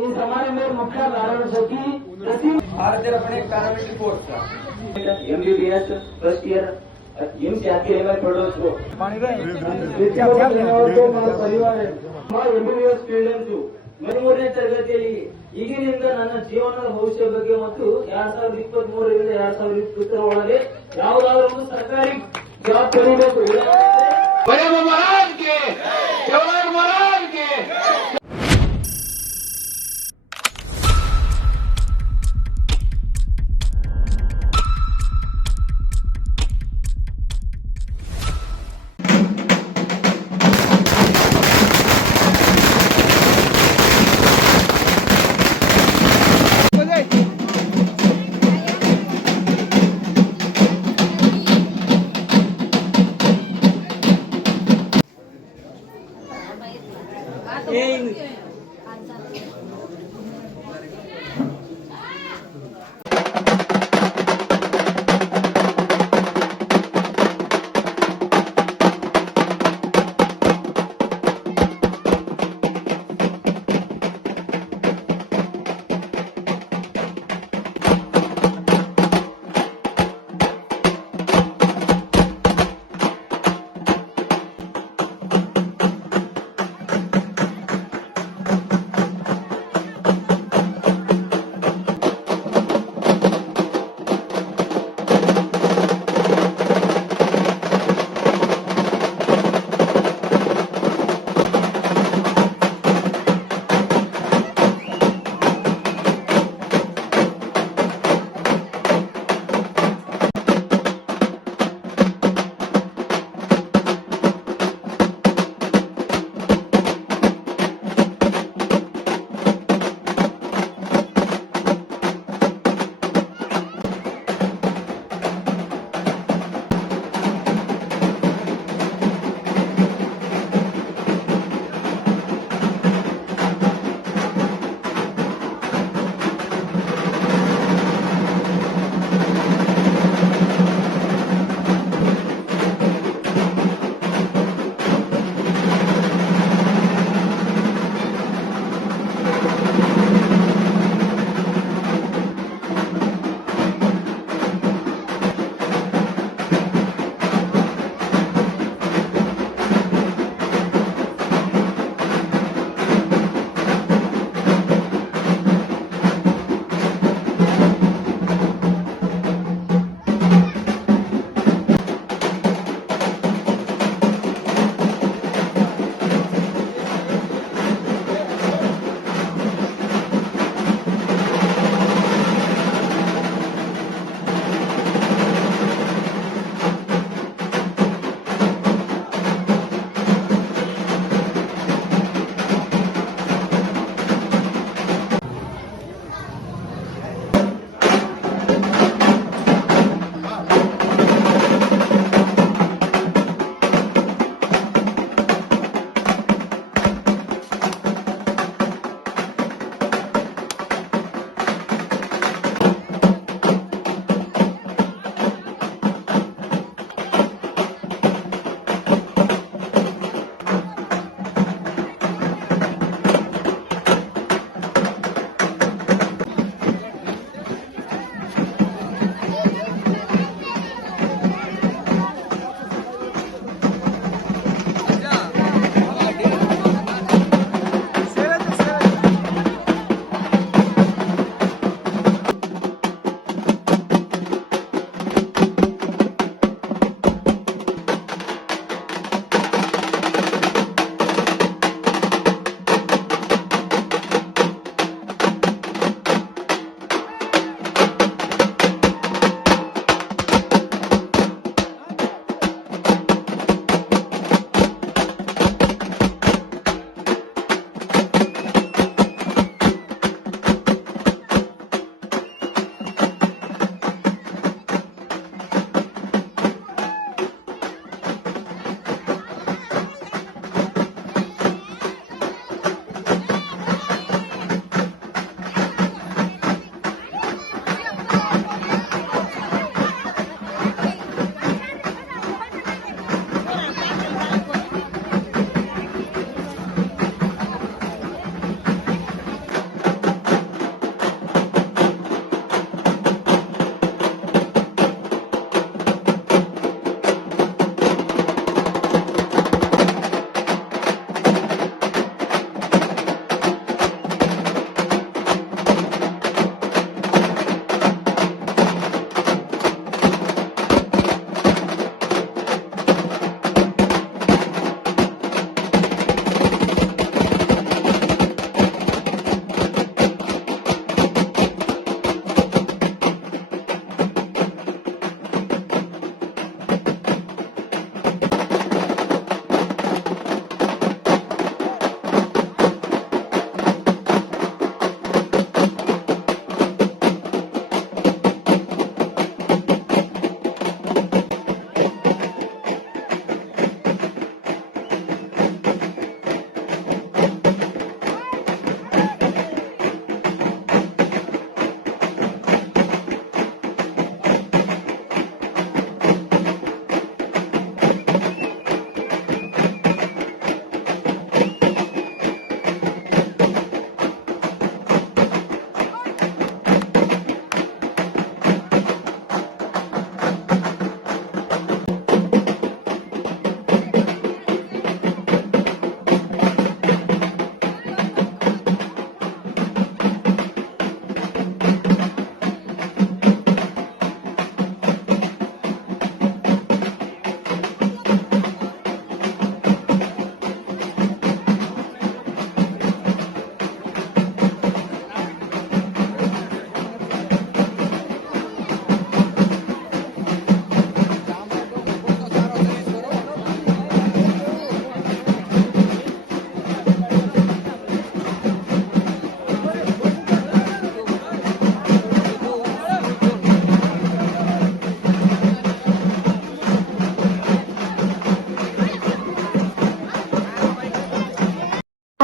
ಈ ಸಮಾರಂಭದ ಮುಖ್ಯ ಕಾರಣಸತಿ ಭಾರತೀಯ ರಪಣೆ ಕಾರ್ಮಿಕ course MBBS first year gym से आके मैं पढ़ो उसको परिवार MBBS ಸ್ಟೂಡೆಂಟ್ಸ್ 13ನೇ ತರಗತಿಯಲ್ಲಿ ಈಗಿನಿಂದ ನನ್ನ ಜೀವನದ ಭವಿಷ್ಯ ಬಗ್ಗೆ ಮತ್ತು 2023 ರಿಂದ 2020 ಒಳಗೆ ಯಾವುದಾದ್ರೂ ಒಂದು ಸರ್ಕಾರಿ ಜಾಬ್ ಪಡಿಬೇಕು.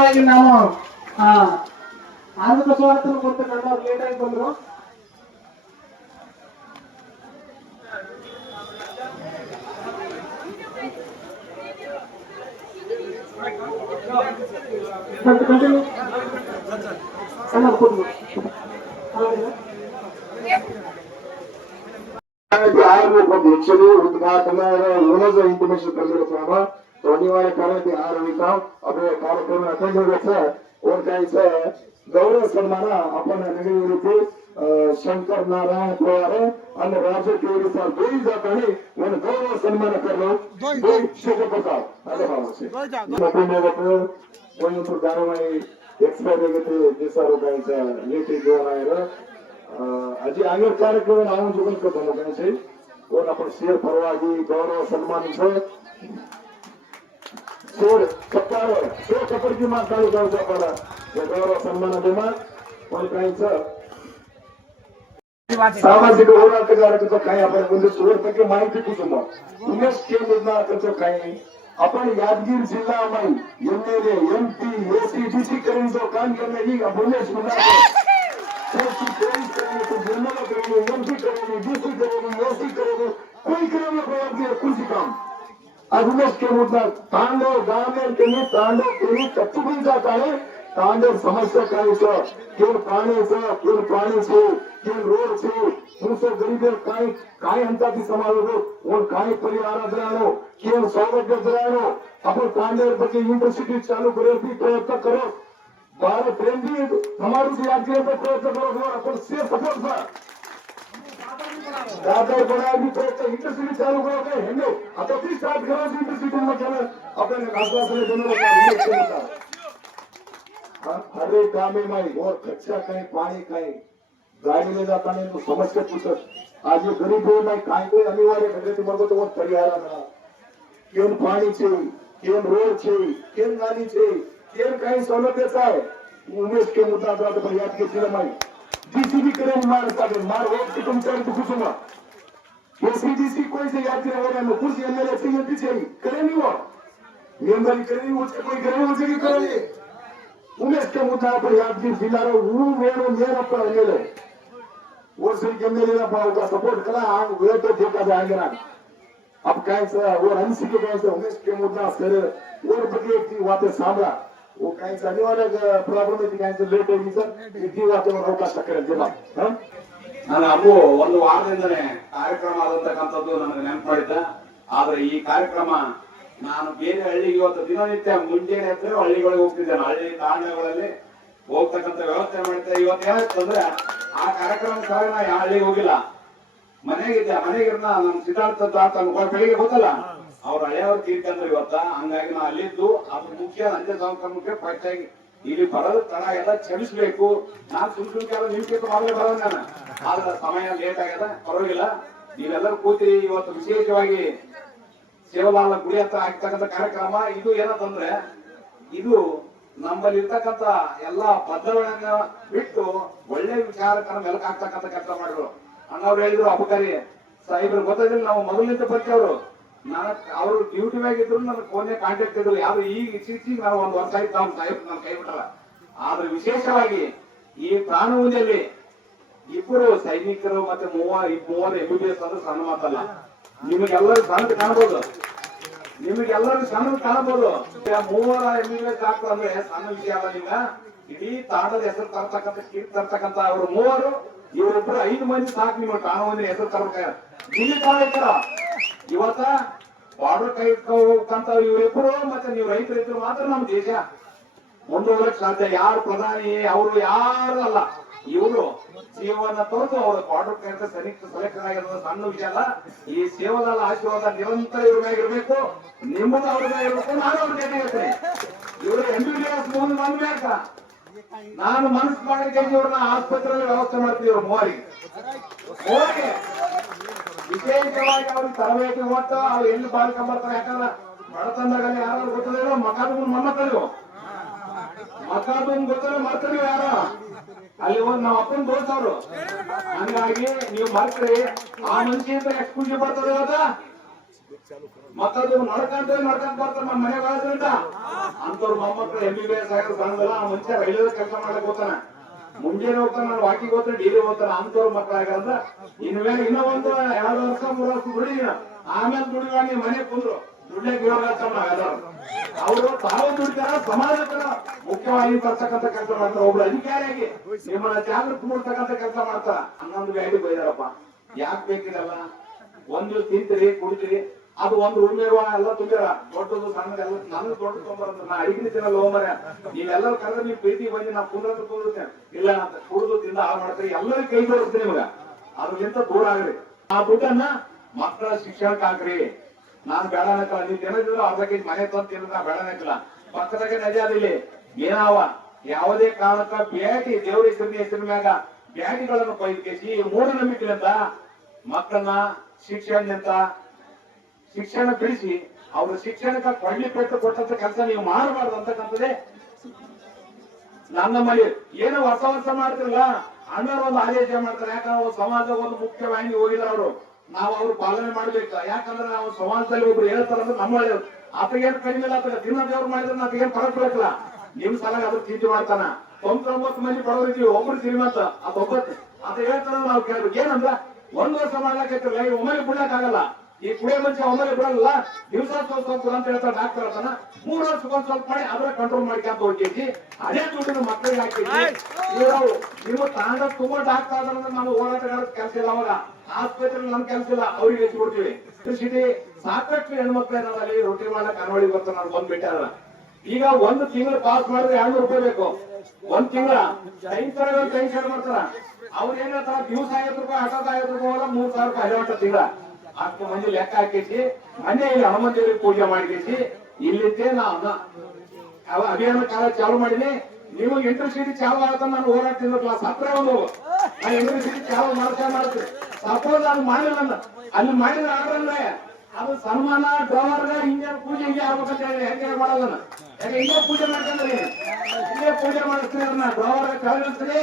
ಸಲುವಾಗಿ ನಾವು ಆರ್ಥಿಕ ಸ್ವಾಗತ ಕೊಡ್ತಕ್ಕಂಥ ಅವ್ರು ಲೇಟ್ ಆಗಿ ಬಂದ್ರು. Actually, उद्घाटन होण्याचं इंटिमेशन करण्याचं तो अनिवार्य कारण ते विकाम आपल्या कार्यक्रम अटेंड व्हायचं और त्याचं गौरव सन्मान आपण निगडीत शंकर नारायण पवार आणि राजू केवडी साहेब दोन्ही जाताना म्हणून गौरव सन्मान करलो शिवप्रसाद अरे बाबा कोणीतरी दारूमाई एक्सपायर आगे दिवसा लोकांचा लेट घेऊन आहे अजी आगे कार्यक्रम ನಾವು ಜುಗಲ್ಕतो लोकांचे कोण आपण शेर परवागी गौरव सन्मान शेर सत्कार शेर कपडकी माताळी गावचा पडा गौरव सन्मान देमा कोण काहीचं सामाजिक होराटगाराचं काही आपण म्हणजे 16% माहिती कुटुंब उमेश केंद्र त्याचं काही आपण यादगीर जिल्हा माई एमएलए एमपी एसीडीसी करून जो काम करणे ही उमेश म्हणा कोई करेंगे कुछ काम अभिलेष के मुद्दा तांडव गांव के तांडव के कच्ची जाता है तांडव समस्या केवळ पाणीचं केवळ रोडचं मुसो गरीब काय अंताची समाज काय परिवारात राहणो केवळ सौभाग्यात राहणो आपण तांडव ಬಗ್ಗೆ यूनिवर्सिटी चालू करेल भी प्रयत्न करो भारत प्रेम भी हमारी यादगिरी पर प्रयत्न करो अपन से सफल था दादर बना भी प्रयत्न इंटरसिटी चालू करो हेलो आता ती स्टार्ट करा इंटरसिटी मध्ये आपण आश्वासन देणार हर एक गाँव में और कच्चा कहीं पानी कहीं गाड़ी ले जाता नहीं तो समस्या पूछत आज ये गरीब हो मैं कहीं कोई अनिवार्य घटने मरगो तो वो परिहार ना केवल पानी चाहिए केवल रोड चाहिए केवल गाड़ी चाहिए केवल काही सौलभ्याचा आहे उमेश के मुद्दा आता याद घेतलेला माई डीसीबी करेन मार साधे मार वोट की तुमच्यावर दुखूसुंगा एसीडीसी कोई से याद करे होगा कुछ एमएलए से एमपी चाहिए करे नहीं वो मेंबर करे उसके कोई करे उसे भी करे उमेश के मुद्दा पर याद की जिला रो वो वेणो मेरा पर एमएलए वो से एमएलए ना पाओ का सपोर्ट करा आग वे तो देखा जाएगा ना अब कैसा वो हंसी के कैसे उमेश के मुद्दा सर और बगे की बातें सांभळा वो काही अनिवार्य प्रॉब्लम ಐತಿ काही ಲೇಟ್ ಆಗಿ ಸರ್ ಇದ್ದೀವಿ ವಾತಾವರಣ ಅವಕಾಶ ಕರೆದಿಲ್ಲ ನಾನು ಅಬ್ಬು ಒಂದು ವಾರದಿಂದನೇ ಕಾರ್ಯಕ್ರಮ ಆದಂತಕ್ಕಂಥದ್ದು ನನಗೆ ನೆನಪು ಮಾಡಿದ್ದ ಆದ್ರೆ ಈ ಕಾರ್ಯಕ್ರಮ ನಾನು ಬೇರೆ ಹಳ್ಳಿಗೆ ಇವತ್ತು ದಿನನಿತ್ಯ ಮುಂಜಾನೆ ಎದ್ದರೆ ಹಳ್ಳಿಗಳಿಗೆ ಹೋಗ್ತಿದ್ದೇನೆ ಹಳ್ಳಿ ತಾಂಡಗಳಲ್ಲಿ ಹೋಗ್ತಕ್ಕಂಥ ವ್ಯವಸ್ಥೆ ಮಾಡ್ತಾ ಇವತ್ತು ಏನಾಯ್ತಂದ್ರೆ ಆ ಕಾರ್ಯಕ್ರಮ ಸಹ ನಾ ಯಾವ ಹಳ್ಳಿಗೆ ಹೋಗಿಲ್ಲ ಮನೆಗಿದ್ದೆ ಮನೆಗಿರ್ನ ನಮ್ ಸಿದ್ಧಾರ್ಥ ಬೆಳಿಗ್ಗೆ ಗೊತ್ತಲ್ಲ ಅವ್ರ ಹಳೆಯವ್ರು ತೀರ್ಕಂದ್ರೆ ಇವತ್ತ ಹಂಗಾಗಿ ನಾ ಅಲ್ಲಿದ್ದು ಅದು ಮುಖ್ಯ ಅಂತ್ಯ ಸಂಕ್ರಮಕ್ಕೆ ಪಟ್ಟಾಗಿ ಇಲ್ಲಿ ಬರೋದು ತಡ ಎಲ್ಲ ಕ್ಷಮಿಸ್ಬೇಕು ನಾನ್ ಸುಮ್ಕೆಲ್ಲ ನಿಮ್ಗೆ ಮಾಡಲೇ ಬರೋದು ನಾನು ಆದ್ರೆ ಸಮಯ ಲೇಟ್ ಆಗ್ಯದ ಪರವಾಗಿಲ್ಲ ನೀವೆಲ್ಲರೂ ಕೂತಿ ಇವತ್ತು ವಿಶೇಷವಾಗಿ ಸೇವಲಾಲ ಗುಡಿ ಹತ್ರ ಆಗ್ತಕ್ಕಂಥ ಕಾರ್ಯಕ್ರಮ ಇದು ಏನಂತಂದ್ರೆ ಇದು ನಮ್ಮಲ್ಲಿ ಇರ್ತಕ್ಕಂಥ ಎಲ್ಲಾ ಬದ್ಧಗಳನ್ನ ಬಿಟ್ಟು ಒಳ್ಳೆ ವಿಚಾರಕ್ಕನ್ನ ಮೆಲುಕಾಗ್ತಕ್ಕಂಥ ಕೆಲಸ ಮಾಡಿದ್ರು ಅಣ್ಣವ್ರು ಹೇಳಿದ್ರು ಅಬಕಾರಿ ಸಾಹೇಬ್ರು ಗೊತ್ತಿಲ್ಲ ನಾವು ಮೊದಲಿಂದ ಪರಿಚಯವರು ನಾನು ಅವರು ಡ್ಯೂಟಿ ಮ್ಯಾಗ ಇದ್ರು ನನ್ನ ಫೋನ್ ಕಾಂಟ್ಯಾಕ್ಟ್ ಇದ್ರು ಯಾರು ಈಗ ಇತ್ತೀಚಿಗೆ ನಾನು ಒಂದು ವರ್ಷ ಆಯ್ತು ಅವ್ನು ಸಾಹೇಬ್ ನನ್ನ ಕೈ ಬಿಟ್ಟಲ್ಲ ಆದ್ರೆ ವಿಶೇಷವಾಗಿ ಈ ಪ್ರಾಣವೂನಲ್ಲಿ ಇಬ್ಬರು ಸೈನಿಕರು ಮತ್ತೆ ಮೂವರು MBBS ಅಂದ್ರೆ ಸಣ್ಣ ಮಾತಲ್ಲ ನಿಮಗೆಲ್ಲರೂ ಸಣ್ಣದು ಕಾಣಬಹುದು ನಿಮಗೆಲ್ಲರೂ ಸಣ್ಣದು ಕಾಣಬಹುದು ಮೂವರ MBBS ಆಗ್ತದೆ ಅಂದ್ರೆ ಸಣ್ಣ ವಿಷಯ ಅಲ್ಲ ನಿಮ್ಗ ಇಡೀ ತಾಂಡದ ಹೆಸರು ತರ್ತಕ್ಕಂಥ ಕೀರ್ತಿ ತರ್ತಕ್ಕಂಥ ಅವರು ಮೂವರು ಇವರಿಬ್ಬರು 5 ಮಂದಿ ಸಾಕು ನಿಮ್ಮ ಕಾಣುವಂದ್ರೆ ಹೆಸರು ತರಬೇಕ ಇಲ್ಲಿ ಕಾಣಬೇಕಾರ ಇವತ್ತ ಬಾರ್ಡರ್ ಕೈ ಹೋಗ್ತಂತ ಇವರಿಬ್ಬರು ಮತ್ತೆ ನೀವು ರೈತರಿದ್ರು ಮಾತ್ರ ನಮ್ಮ ದೇಶ ಮುಂದುವರಕ್ ಸಾಧ್ಯ ಯಾರು ಪ್ರಧಾನಿ ಅವರು ಯಾರು ಅಲ್ಲ ಇವರು ಜೀವನ ತೊರೆದು ಅವರು ಬಾರ್ಡರ್ ಕೈ ಸೆಲೆಕ್ಟ್ ಆಗಿರೋದು ಸಣ್ಣ ವಿಷಯ ಅಲ್ಲ ಈ ಸೇವಲಾಲ ಆಶೀರ್ವಾದ ನಿರಂತರ ಇವ್ರ ಮ್ಯಾಗ ಇರಬೇಕು ನಿಮ್ಮದು ಅವ್ರ ಮ್ಯಾಗ ಇರಬೇಕು ನಾನು ಅವ್ರ ಜೊತೆ ಇರ್ತೀನಿ ಇವರು MBBS ಮುಂದೆ ನನ್ನ ಮ್ಯಾಗ ನಾನು ಮನಸ್ಸು ಮಾಡಿದ್ರೆ ಇವ್ರನ್ನ ಆಸ್ಪತ್ರೆಯಲ್ಲಿ ವ್ಯವಸ್ಥೆ ಮಾಡ್ತೀವಿ ಇವ್ರು ಮೂವರಿಗೆ ವಿಶೇಷವಾಗಿ ಅವ್ರಿಗೆ ತರಬೇತಿ ಕೊಟ್ಟು ಅವ್ರು ಎಲ್ಲಿ ಬಾಳ್ಕೊಂಬರ್ತಾರೆ ಯಾಕಂದ್ರೆ ಬಡತನದಲ್ಲಿ ಯಾರು ಗೊತ್ತಿಲ್ಲ ಮಕಾದುನ್ ಮಮ್ಮತ್ತಲ್ವ ಮಕಾದುನ್ ಗೊತ್ತಿಲ್ಲ ಮಾಡ್ತಾರೆ ಯಾರ ಅಲ್ಲಿ ಒಂದು ನಾವ್ ಅಪ್ಪನ ತೋರ್ಸವ್ರು ಹಂಗಾಗಿ ನೀವು ಮರ್ತ್ರಿ ಆ ಮನುಷ್ಯಂತ ಎಷ್ಟು ಖುಷಿ ಪಡ್ತದೆ ಇವತ್ತ ಮತ್ತದು ನಡ್ಕಂತ ಬರ್ತಾರ ನಮ್ಮ ಮನೆ ಬಾಳದ್ರಿಂದ ಅಂತವ್ರ ಮೊಮ್ಮಕ್ಕಳು MBBS ಆಗಿರೋ ಕಾಣಲ್ಲ. ಆ ಮುಂಚೆ ರೈಲ್ವೆ ಕೆಲಸ ಮಾಡಕ್ ಹೋಗ್ತಾನ, ಮುಂಜಾನೆ ಹೋಗ್ತಾನ, ನಾನು ವಾಕಿಂಗ್ ಹೋಗ್ತಾನೆ, ಡೈಲಿ ಹೋಗ್ತಾನ. ಅಂತವ್ರ ಮಕ್ಕಳಾಗ್ರಂದ್ರ ಇನ್ಮೇಲೆ ಇನ್ನೂ ಒಂದು 2 ವರ್ಷ 3 ವರ್ಷ ದುಡಿದಿನ, ಆಮೇಲೆ ದುಡಿಯುವ ನೀವು ಮನೆ ಕುಂದ್ರು ದುಡ್ಡಕ್ಕೆ ನಾವೆಲ್ಲರೂ. ಅವರು ತಾವು ದುಡಿತಾರ, ಸಮಾಜಕ್ಕೆ ಮುಖ್ಯವಾಗಿ ಬರ್ತಕ್ಕಂಥ ಕೆಲಸ ಮಾಡ್ತಾರೆ. ಒಬ್ರು ಅಧಿಕಾರಿಯಾಗಿ ನಿಮ್ಮನ್ನ ಜಾಗೃತಿ ಮೂಡ್ತಕ್ಕಂಥ ಕೆಲಸ ಮಾಡ್ತಾರ. 11 ಗಾಡಿ ಬೈದಾರಪ್ಪ, ಯಾಕೆ ಬೇಕಿರಲ್ಲ? ಒಂದ್ ದಿವಸ ತಿಂತೀರಿ ಕುಡಿತೀರಿ, ಅದು ಒಂದು ರೂಮ್ ಎಲ್ಲ ತುಂಬ್ಯಾರ, ದೊಡ್ಡದು ಸಣ್ಣದೆಲ್ಲ. ನನಗೆ ದೊಡ್ಡ ತೊಂಬರಂದ್ರೆ ನಾ ಅಡಿಗೆ ತಿನ್ನಲ್ಲ ಹೋಮರ. ನೀವೆಲ್ಲರೂ ಕರೆದ್ರೆ ನೀವು ಪ್ರೀತಿ ಬಂದು ನಾ ಕುಂದಿರ್ತೇನೆ, ಇಲ್ಲ ಅಂತ ಕುಡಿದು ತಿಂದ ಹಾಳು ಮಾಡ್ತೀರಿ. ಎಲ್ಲರಿಗೂ ಕೈ ಜೋಡಿಸ್ತೀನಿ ನಿಮಗ, ಅದ್ರಲ್ಲಿಂತ ದೂರ ಆಗ್ರಿ. ಆ ದುಡ್ಡನ್ನ ಮಕ್ಕಳ ಶಿಕ್ಷಣಕ್ಕೆ ಹಾಕ್ರಿ. ನಾನು ಬೇಡ ಅನ್ನಕ್ಕಲ್ಲ, ನೀವು ತಿನ್ನದಿಲ್ಲ ಅರ್ಧ ಕೆಜಿ ಮನೆ ತಂದು ತಿನ್ನ ಬೇಡ ಅನ್ನಕ್ಕಲ್ಲ. ಪಕ್ಕದಾಗೆ ನದಿ ಅದಿಲ್ಲಿ ಏನಾವ ಯಾವುದೇ ಕಾರಣಕ್ಕ ಬ್ಯಾಟಿ ದೇವ್ರ ಹೆಸರಿನ ಮ್ಯಾಗ ಬ್ಯಾಟಿಗಳನ್ನು ಕೊಯ್ದು ಮೂಢನಂಬಿಕೆಯಿಂದ ಮಕ್ಕಳನ್ನ ಶಿಕ್ಷಣ ಬಿಡಿಸಿ ಅವ್ರ ಶಿಕ್ಷಣಕ್ಕೆ ಕೊಳ್ಳಿ ಪೆಟ್ಟು ಕೊಟ್ಟಂತ ಕೆಲಸ ನೀವು ಮಾಡಬಾರ್ದು ಅಂತಕ್ಕಂಥದ್ದೇ ನನ್ನ ಮನೆ. ಏನೋ ಹೊಸ ಮಾಡ್ತಿರಲ್ಲ, ಅಣ್ಣರು ಒಂದು ಆದೇಶ ಮಾಡ್ತಾರೆ. ಯಾಕಂದ್ರೆ ಅವ್ರು ಸಮಾಜ ಒಂದು ಮುಖ್ಯವಾಗಿ ಹೋಗಿದಾರೆ ಅವರು, ನಾವು ಅವ್ರು ಪಾಲನೆ ಮಾಡ್ಬೇಕು. ಯಾಕಂದ್ರೆ ನಾವು ಸಮಾಜದಲ್ಲಿ ಒಬ್ರು ಹೇಳ್ತಾರಂದ್ರೆ ನಮ್ಮ ಆತಗೇನು ಕಡಿಮೆ ಇಲ್ಲ, ಆತಗ ತಿನ್ನ ದೇವ್ರು ಮಾಡಿದ್ರೆ ಆತಗೇನು ಫರಕ್ ಬೇಕಲ್ಲ. ನಿಮ್ ಸಲ ಅದ್ರ ಚಿಂತೆ ಮಾಡ್ತಾನ. 99 ಮಂದಿ ಬಡವರಿದ್ದೀವಿ, ಒಬ್ರು ಶ್ರೀಮಂತ, ಅದು 9 ಅಂತ ಹೇಳ್ತಾರ. ನಾವು ಕೇಳ್ಬೇಕು ಏನಂದ್ರ 1 ವರ್ಷ ಮಾಡ್ಲಾಕೈತಿರಲ್ಲ, ಈ ಒಮ್ಮೆಲೆ ಬಿಡ್ಲಕ್ ಆಗಲ್ಲ. ಈ ಕುಡಿಯೋ ಮನುಷ್ಯ ಒಮ್ಮೆಲೆ ಬಿಡಲ್ಲ, ದಿವಸ ಸ್ವಲ್ಪ ಅಂತ ಹೇಳ್ತಾರೆ ಡಾಕ್ಟರ್ ಅಂತಾನ. 3 ವರ್ಷಕ್ಕೊಂದ್ ಸ್ವಲ್ಪ ಮಾಡಿ ಅದ್ರ ಕಂಟ್ರೋಲ್ ಮಾಡ್ಕೊಂತ ಹೋಗ್ತೈತಿ. ಅದೇ ದುಡ್ಡು ಮಕ್ಕಳಿಗೆ ಹಾಕೈತಿ. ನೀವು ತಾಂಡ ತುಂಬಾ ಡಾಕ್ಟರ್ ಆದ್ರೆ ನಾವು ಹೋರಾಟಗಾರ ಕೆಲಸ ಇಲ್ಲ, ಅವಾಗ ಆಸ್ಪತ್ರೆ ನಮ್ ಕೆಲಸ ಇಲ್ಲ, ಅವ್ರಿಗೆ ಹೆಚ್ಚು ಕೊಡ್ತೀವಿ. ಸಿಟಿ ಸಾಕಷ್ಟು ಹೆಣ್ಮಕ್ಳು ಏನಾದಲ್ಲಿ ರೊಟ್ಟಿ ಮಾಡಕ್ ಅನವಳಿ ಬರ್ತಾರೆ, ನಾನು ಬಂದ್ಬಿಟ್ಟಾರ. ಈಗ 1 ತಿಂಗಳು ಪಾಸ್ ಮಾಡಿದ್ರೆ 200 ರೂಪಾಯಿ ಬೇಕು. 1 ತಿಂಗಳ ಟೈಮ್ ಮಾಡ್ತಾರ. ಅವ್ರು ಏನ್ ಹೇಳ್ತಾರ, ದಿವಸ 50 ರೂಪಾಯಿ, ಹಠದ 50 ರೂಪಾಯಿ ಹೋದ 3000 ರೂಪಾಯಿ ಹರಿವಟ್ಟ ತಿಂಗಳ. ಅಷ್ಟು ಮಂದಿ ಲೆಕ್ಕ ಹಾಕೈತಿ. ಮನೆ ಇಲ್ಲಿ ಹನುಮಂತ ದೇವರಿಗೆ ಪೂಜೆ ಮಾಡಿಕೈತಿ. ಇಲ್ಲಿದ್ದೇ ನಾನು ಅಭಿಯಾನ ಕಾಲ ಚಾಲು ಮಾಡಿನಿ. ನೀವು ಇಂಟರ್ಸಿಟಿ ಚಾಲು ಆಗತ್ತ ನಾನು ಹೋರಾಡ್ತೀನಿ. ಕ್ಲಾಸ್ ಹತ್ರ ಒಂದು ನಾ ಇಂಟರ್ಸಿಟಿ ಚಾಲು ಮಾಡ್ತೀನಿ. ಸಪೋಸ್ ಅದು ಮಾಡಿಲ್ಲ, ಅಲ್ಲಿ ಮಾಡಿದ್ರೆ ಆಡ್ರಂದ್ರೆ ಅದು ಸನ್ಮಾನ ಡ್ರೈವರ್ಗ ಹಿಂಗೆ ಪೂಜೆ ಹಿಂಗೆ ಆಗ್ಬೇಕಂತ ಹೇಳಿ ಹೆಂಗೆ ಮಾಡಲ್ಲ. ಯಾಕೆ ಹಿಂಗೆ ಪೂಜೆ ಮಾಡ್ಕೊಂಡ್ರಿ, ಹಿಂಗೆ ಪೂಜೆ ಮಾಡಿಸ್ತೀನಿ. ಅದನ್ನ ಡ್ರೈವರ್ಗ ಕಳಿಸ್ತೀನಿ,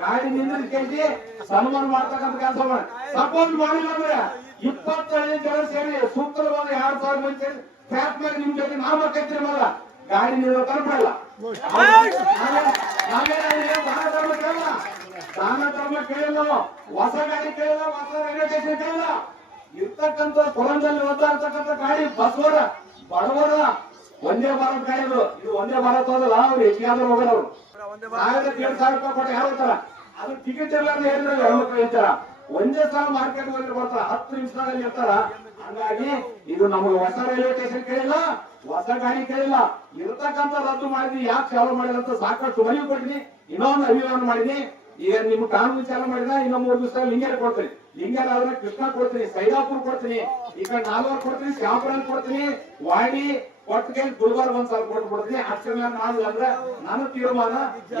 ಗಾಡಿ ನಿಂದಿಸಿ ಸನ್ಮಾನ ಮಾಡ್ತಕ್ಕಂಥ ಕೆಲಸ ಮಾಡಿ. ಸಪೋಸ್ ಮಾಡಿಲ್ಲ ಅಂದ್ರೆ 25 ಜನ ಸೇರಿ ಸೂಕ್ತವಾಗಿ 2000 ಮಂದಿ ಸೇರಿ ಫ್ಯಾಟ್ ಮೇಲೆ ನಿಮ್ ಜೊತೆ ನಾವ್ ಹಾಕೈತ್ರಿ. ಮಲ್ಲ ಗಾಡಿ ನೀವು ತಲುಪಲ್ಲ. ದಾನ ಧರ್ಮ ಕೇಳಿಲ್ಲ, ಹೊಸ ಗಾಡಿ ಕೇಳಿಲ್ಲ, ಹೊಸ ರೈಲ್ವೆ ಸ್ಟೇಷನ್ ಕೇಳಿಲ್ಲ. ಇರ್ತಕ್ಕಂಥ ಹೊಲದಲ್ಲಿ ಓದ್ತಾ ಇರ್ತಕ್ಕಂಥ ಗಾಡಿ ಬಸವರ ಬಡವರ ಒಂದೇ ಭಾರತ್ ಗಾಡಿ. ಇದು ಒಂದೇ ಭಾರತ್ ಹೋದಲ್ಲ, ಅವ್ರು ಹೆಚ್ಚಿಗಾದ್ರೂ ಹೋಗಲ್ಲ. ಅವ್ರು 1,000-1,500 ರೂಪಾಯಿ ಕೊಟ್ಟು ಯಾರು ಹೋಗ್ತಾರ? ಅದು ಟಿಕೆಟ್ ಇರ್ಲಾರ್ದು ಹೇಳಿದ್ರೆ ಹೆಣ್ಮಕ್ಳು ಹೇಳ್ತಾರ. ಒಂದೇ ಸಲ ಮಾರ್ಕೆಟ್ ಹೋಗಿ ಬರ್ತಾರ, 10 ನಿಮಿಷದಲ್ಲಿ ಇರ್ತಾರ. ಹಂಗಾಗಿ ಇದು ನಮಗೆ ಹೊಸ ರೈಲ್ವೆ ಸ್ಟೇಷನ್ ಕೇಳಿಲ್ಲ, ಹೊಸ ಗಾಡಿ ಕೇಳಿಲ್ಲ. ಇರತಕ್ಕಂಥ ರದ್ದು ಮಾಡಿದ್ವಿ. ಯಾಕೆ ಚಾಲು ಮಾಡಿದಂತ ಸಾಕಷ್ಟು ಮನವಿ ಕೊಟ್ಟಿನಿ, ಇನ್ನೊಂದು ಅಭಿಯಾನ ಮಾಡಿನಿ. ಈಗ ನಿಮ್ ಕಾನೂನು ಚಾಲು ಮಾಡಿದ, ಇನ್ನ 3 ದಿವಸ ಲಿಂಗೇರಿ ಕೊಡ್ತೀನಿ. ಲಿಂಗೇರಿ ಆದ್ರೆ ಕೃಷ್ಣ ಕೊಡ್ತೀನಿ, ಸೈದಾಪುರ್ ಕೊಡ್ತೀನಿ, ಈಗ ನಾಲ್ವರು ಕೊಡ್ತೀನಿ, ಶಾಪುರಲ್ಲಿ ಕೊಡ್ತೀನಿ, ವಾಡಿ ಕೊಟ್ಟಿಗೆ ಗುಲ್ಬರ್ಗ ಒಂದ್ಸಲ ಕೊಟ್ಟು ಬಿಡ್ತೀನಿ. ಅಷ್ಟೇ ಮಾಡಿಲ್ಲ ಅಂದ್ರೆ ನಾನು ತೀರ್ಮಾನ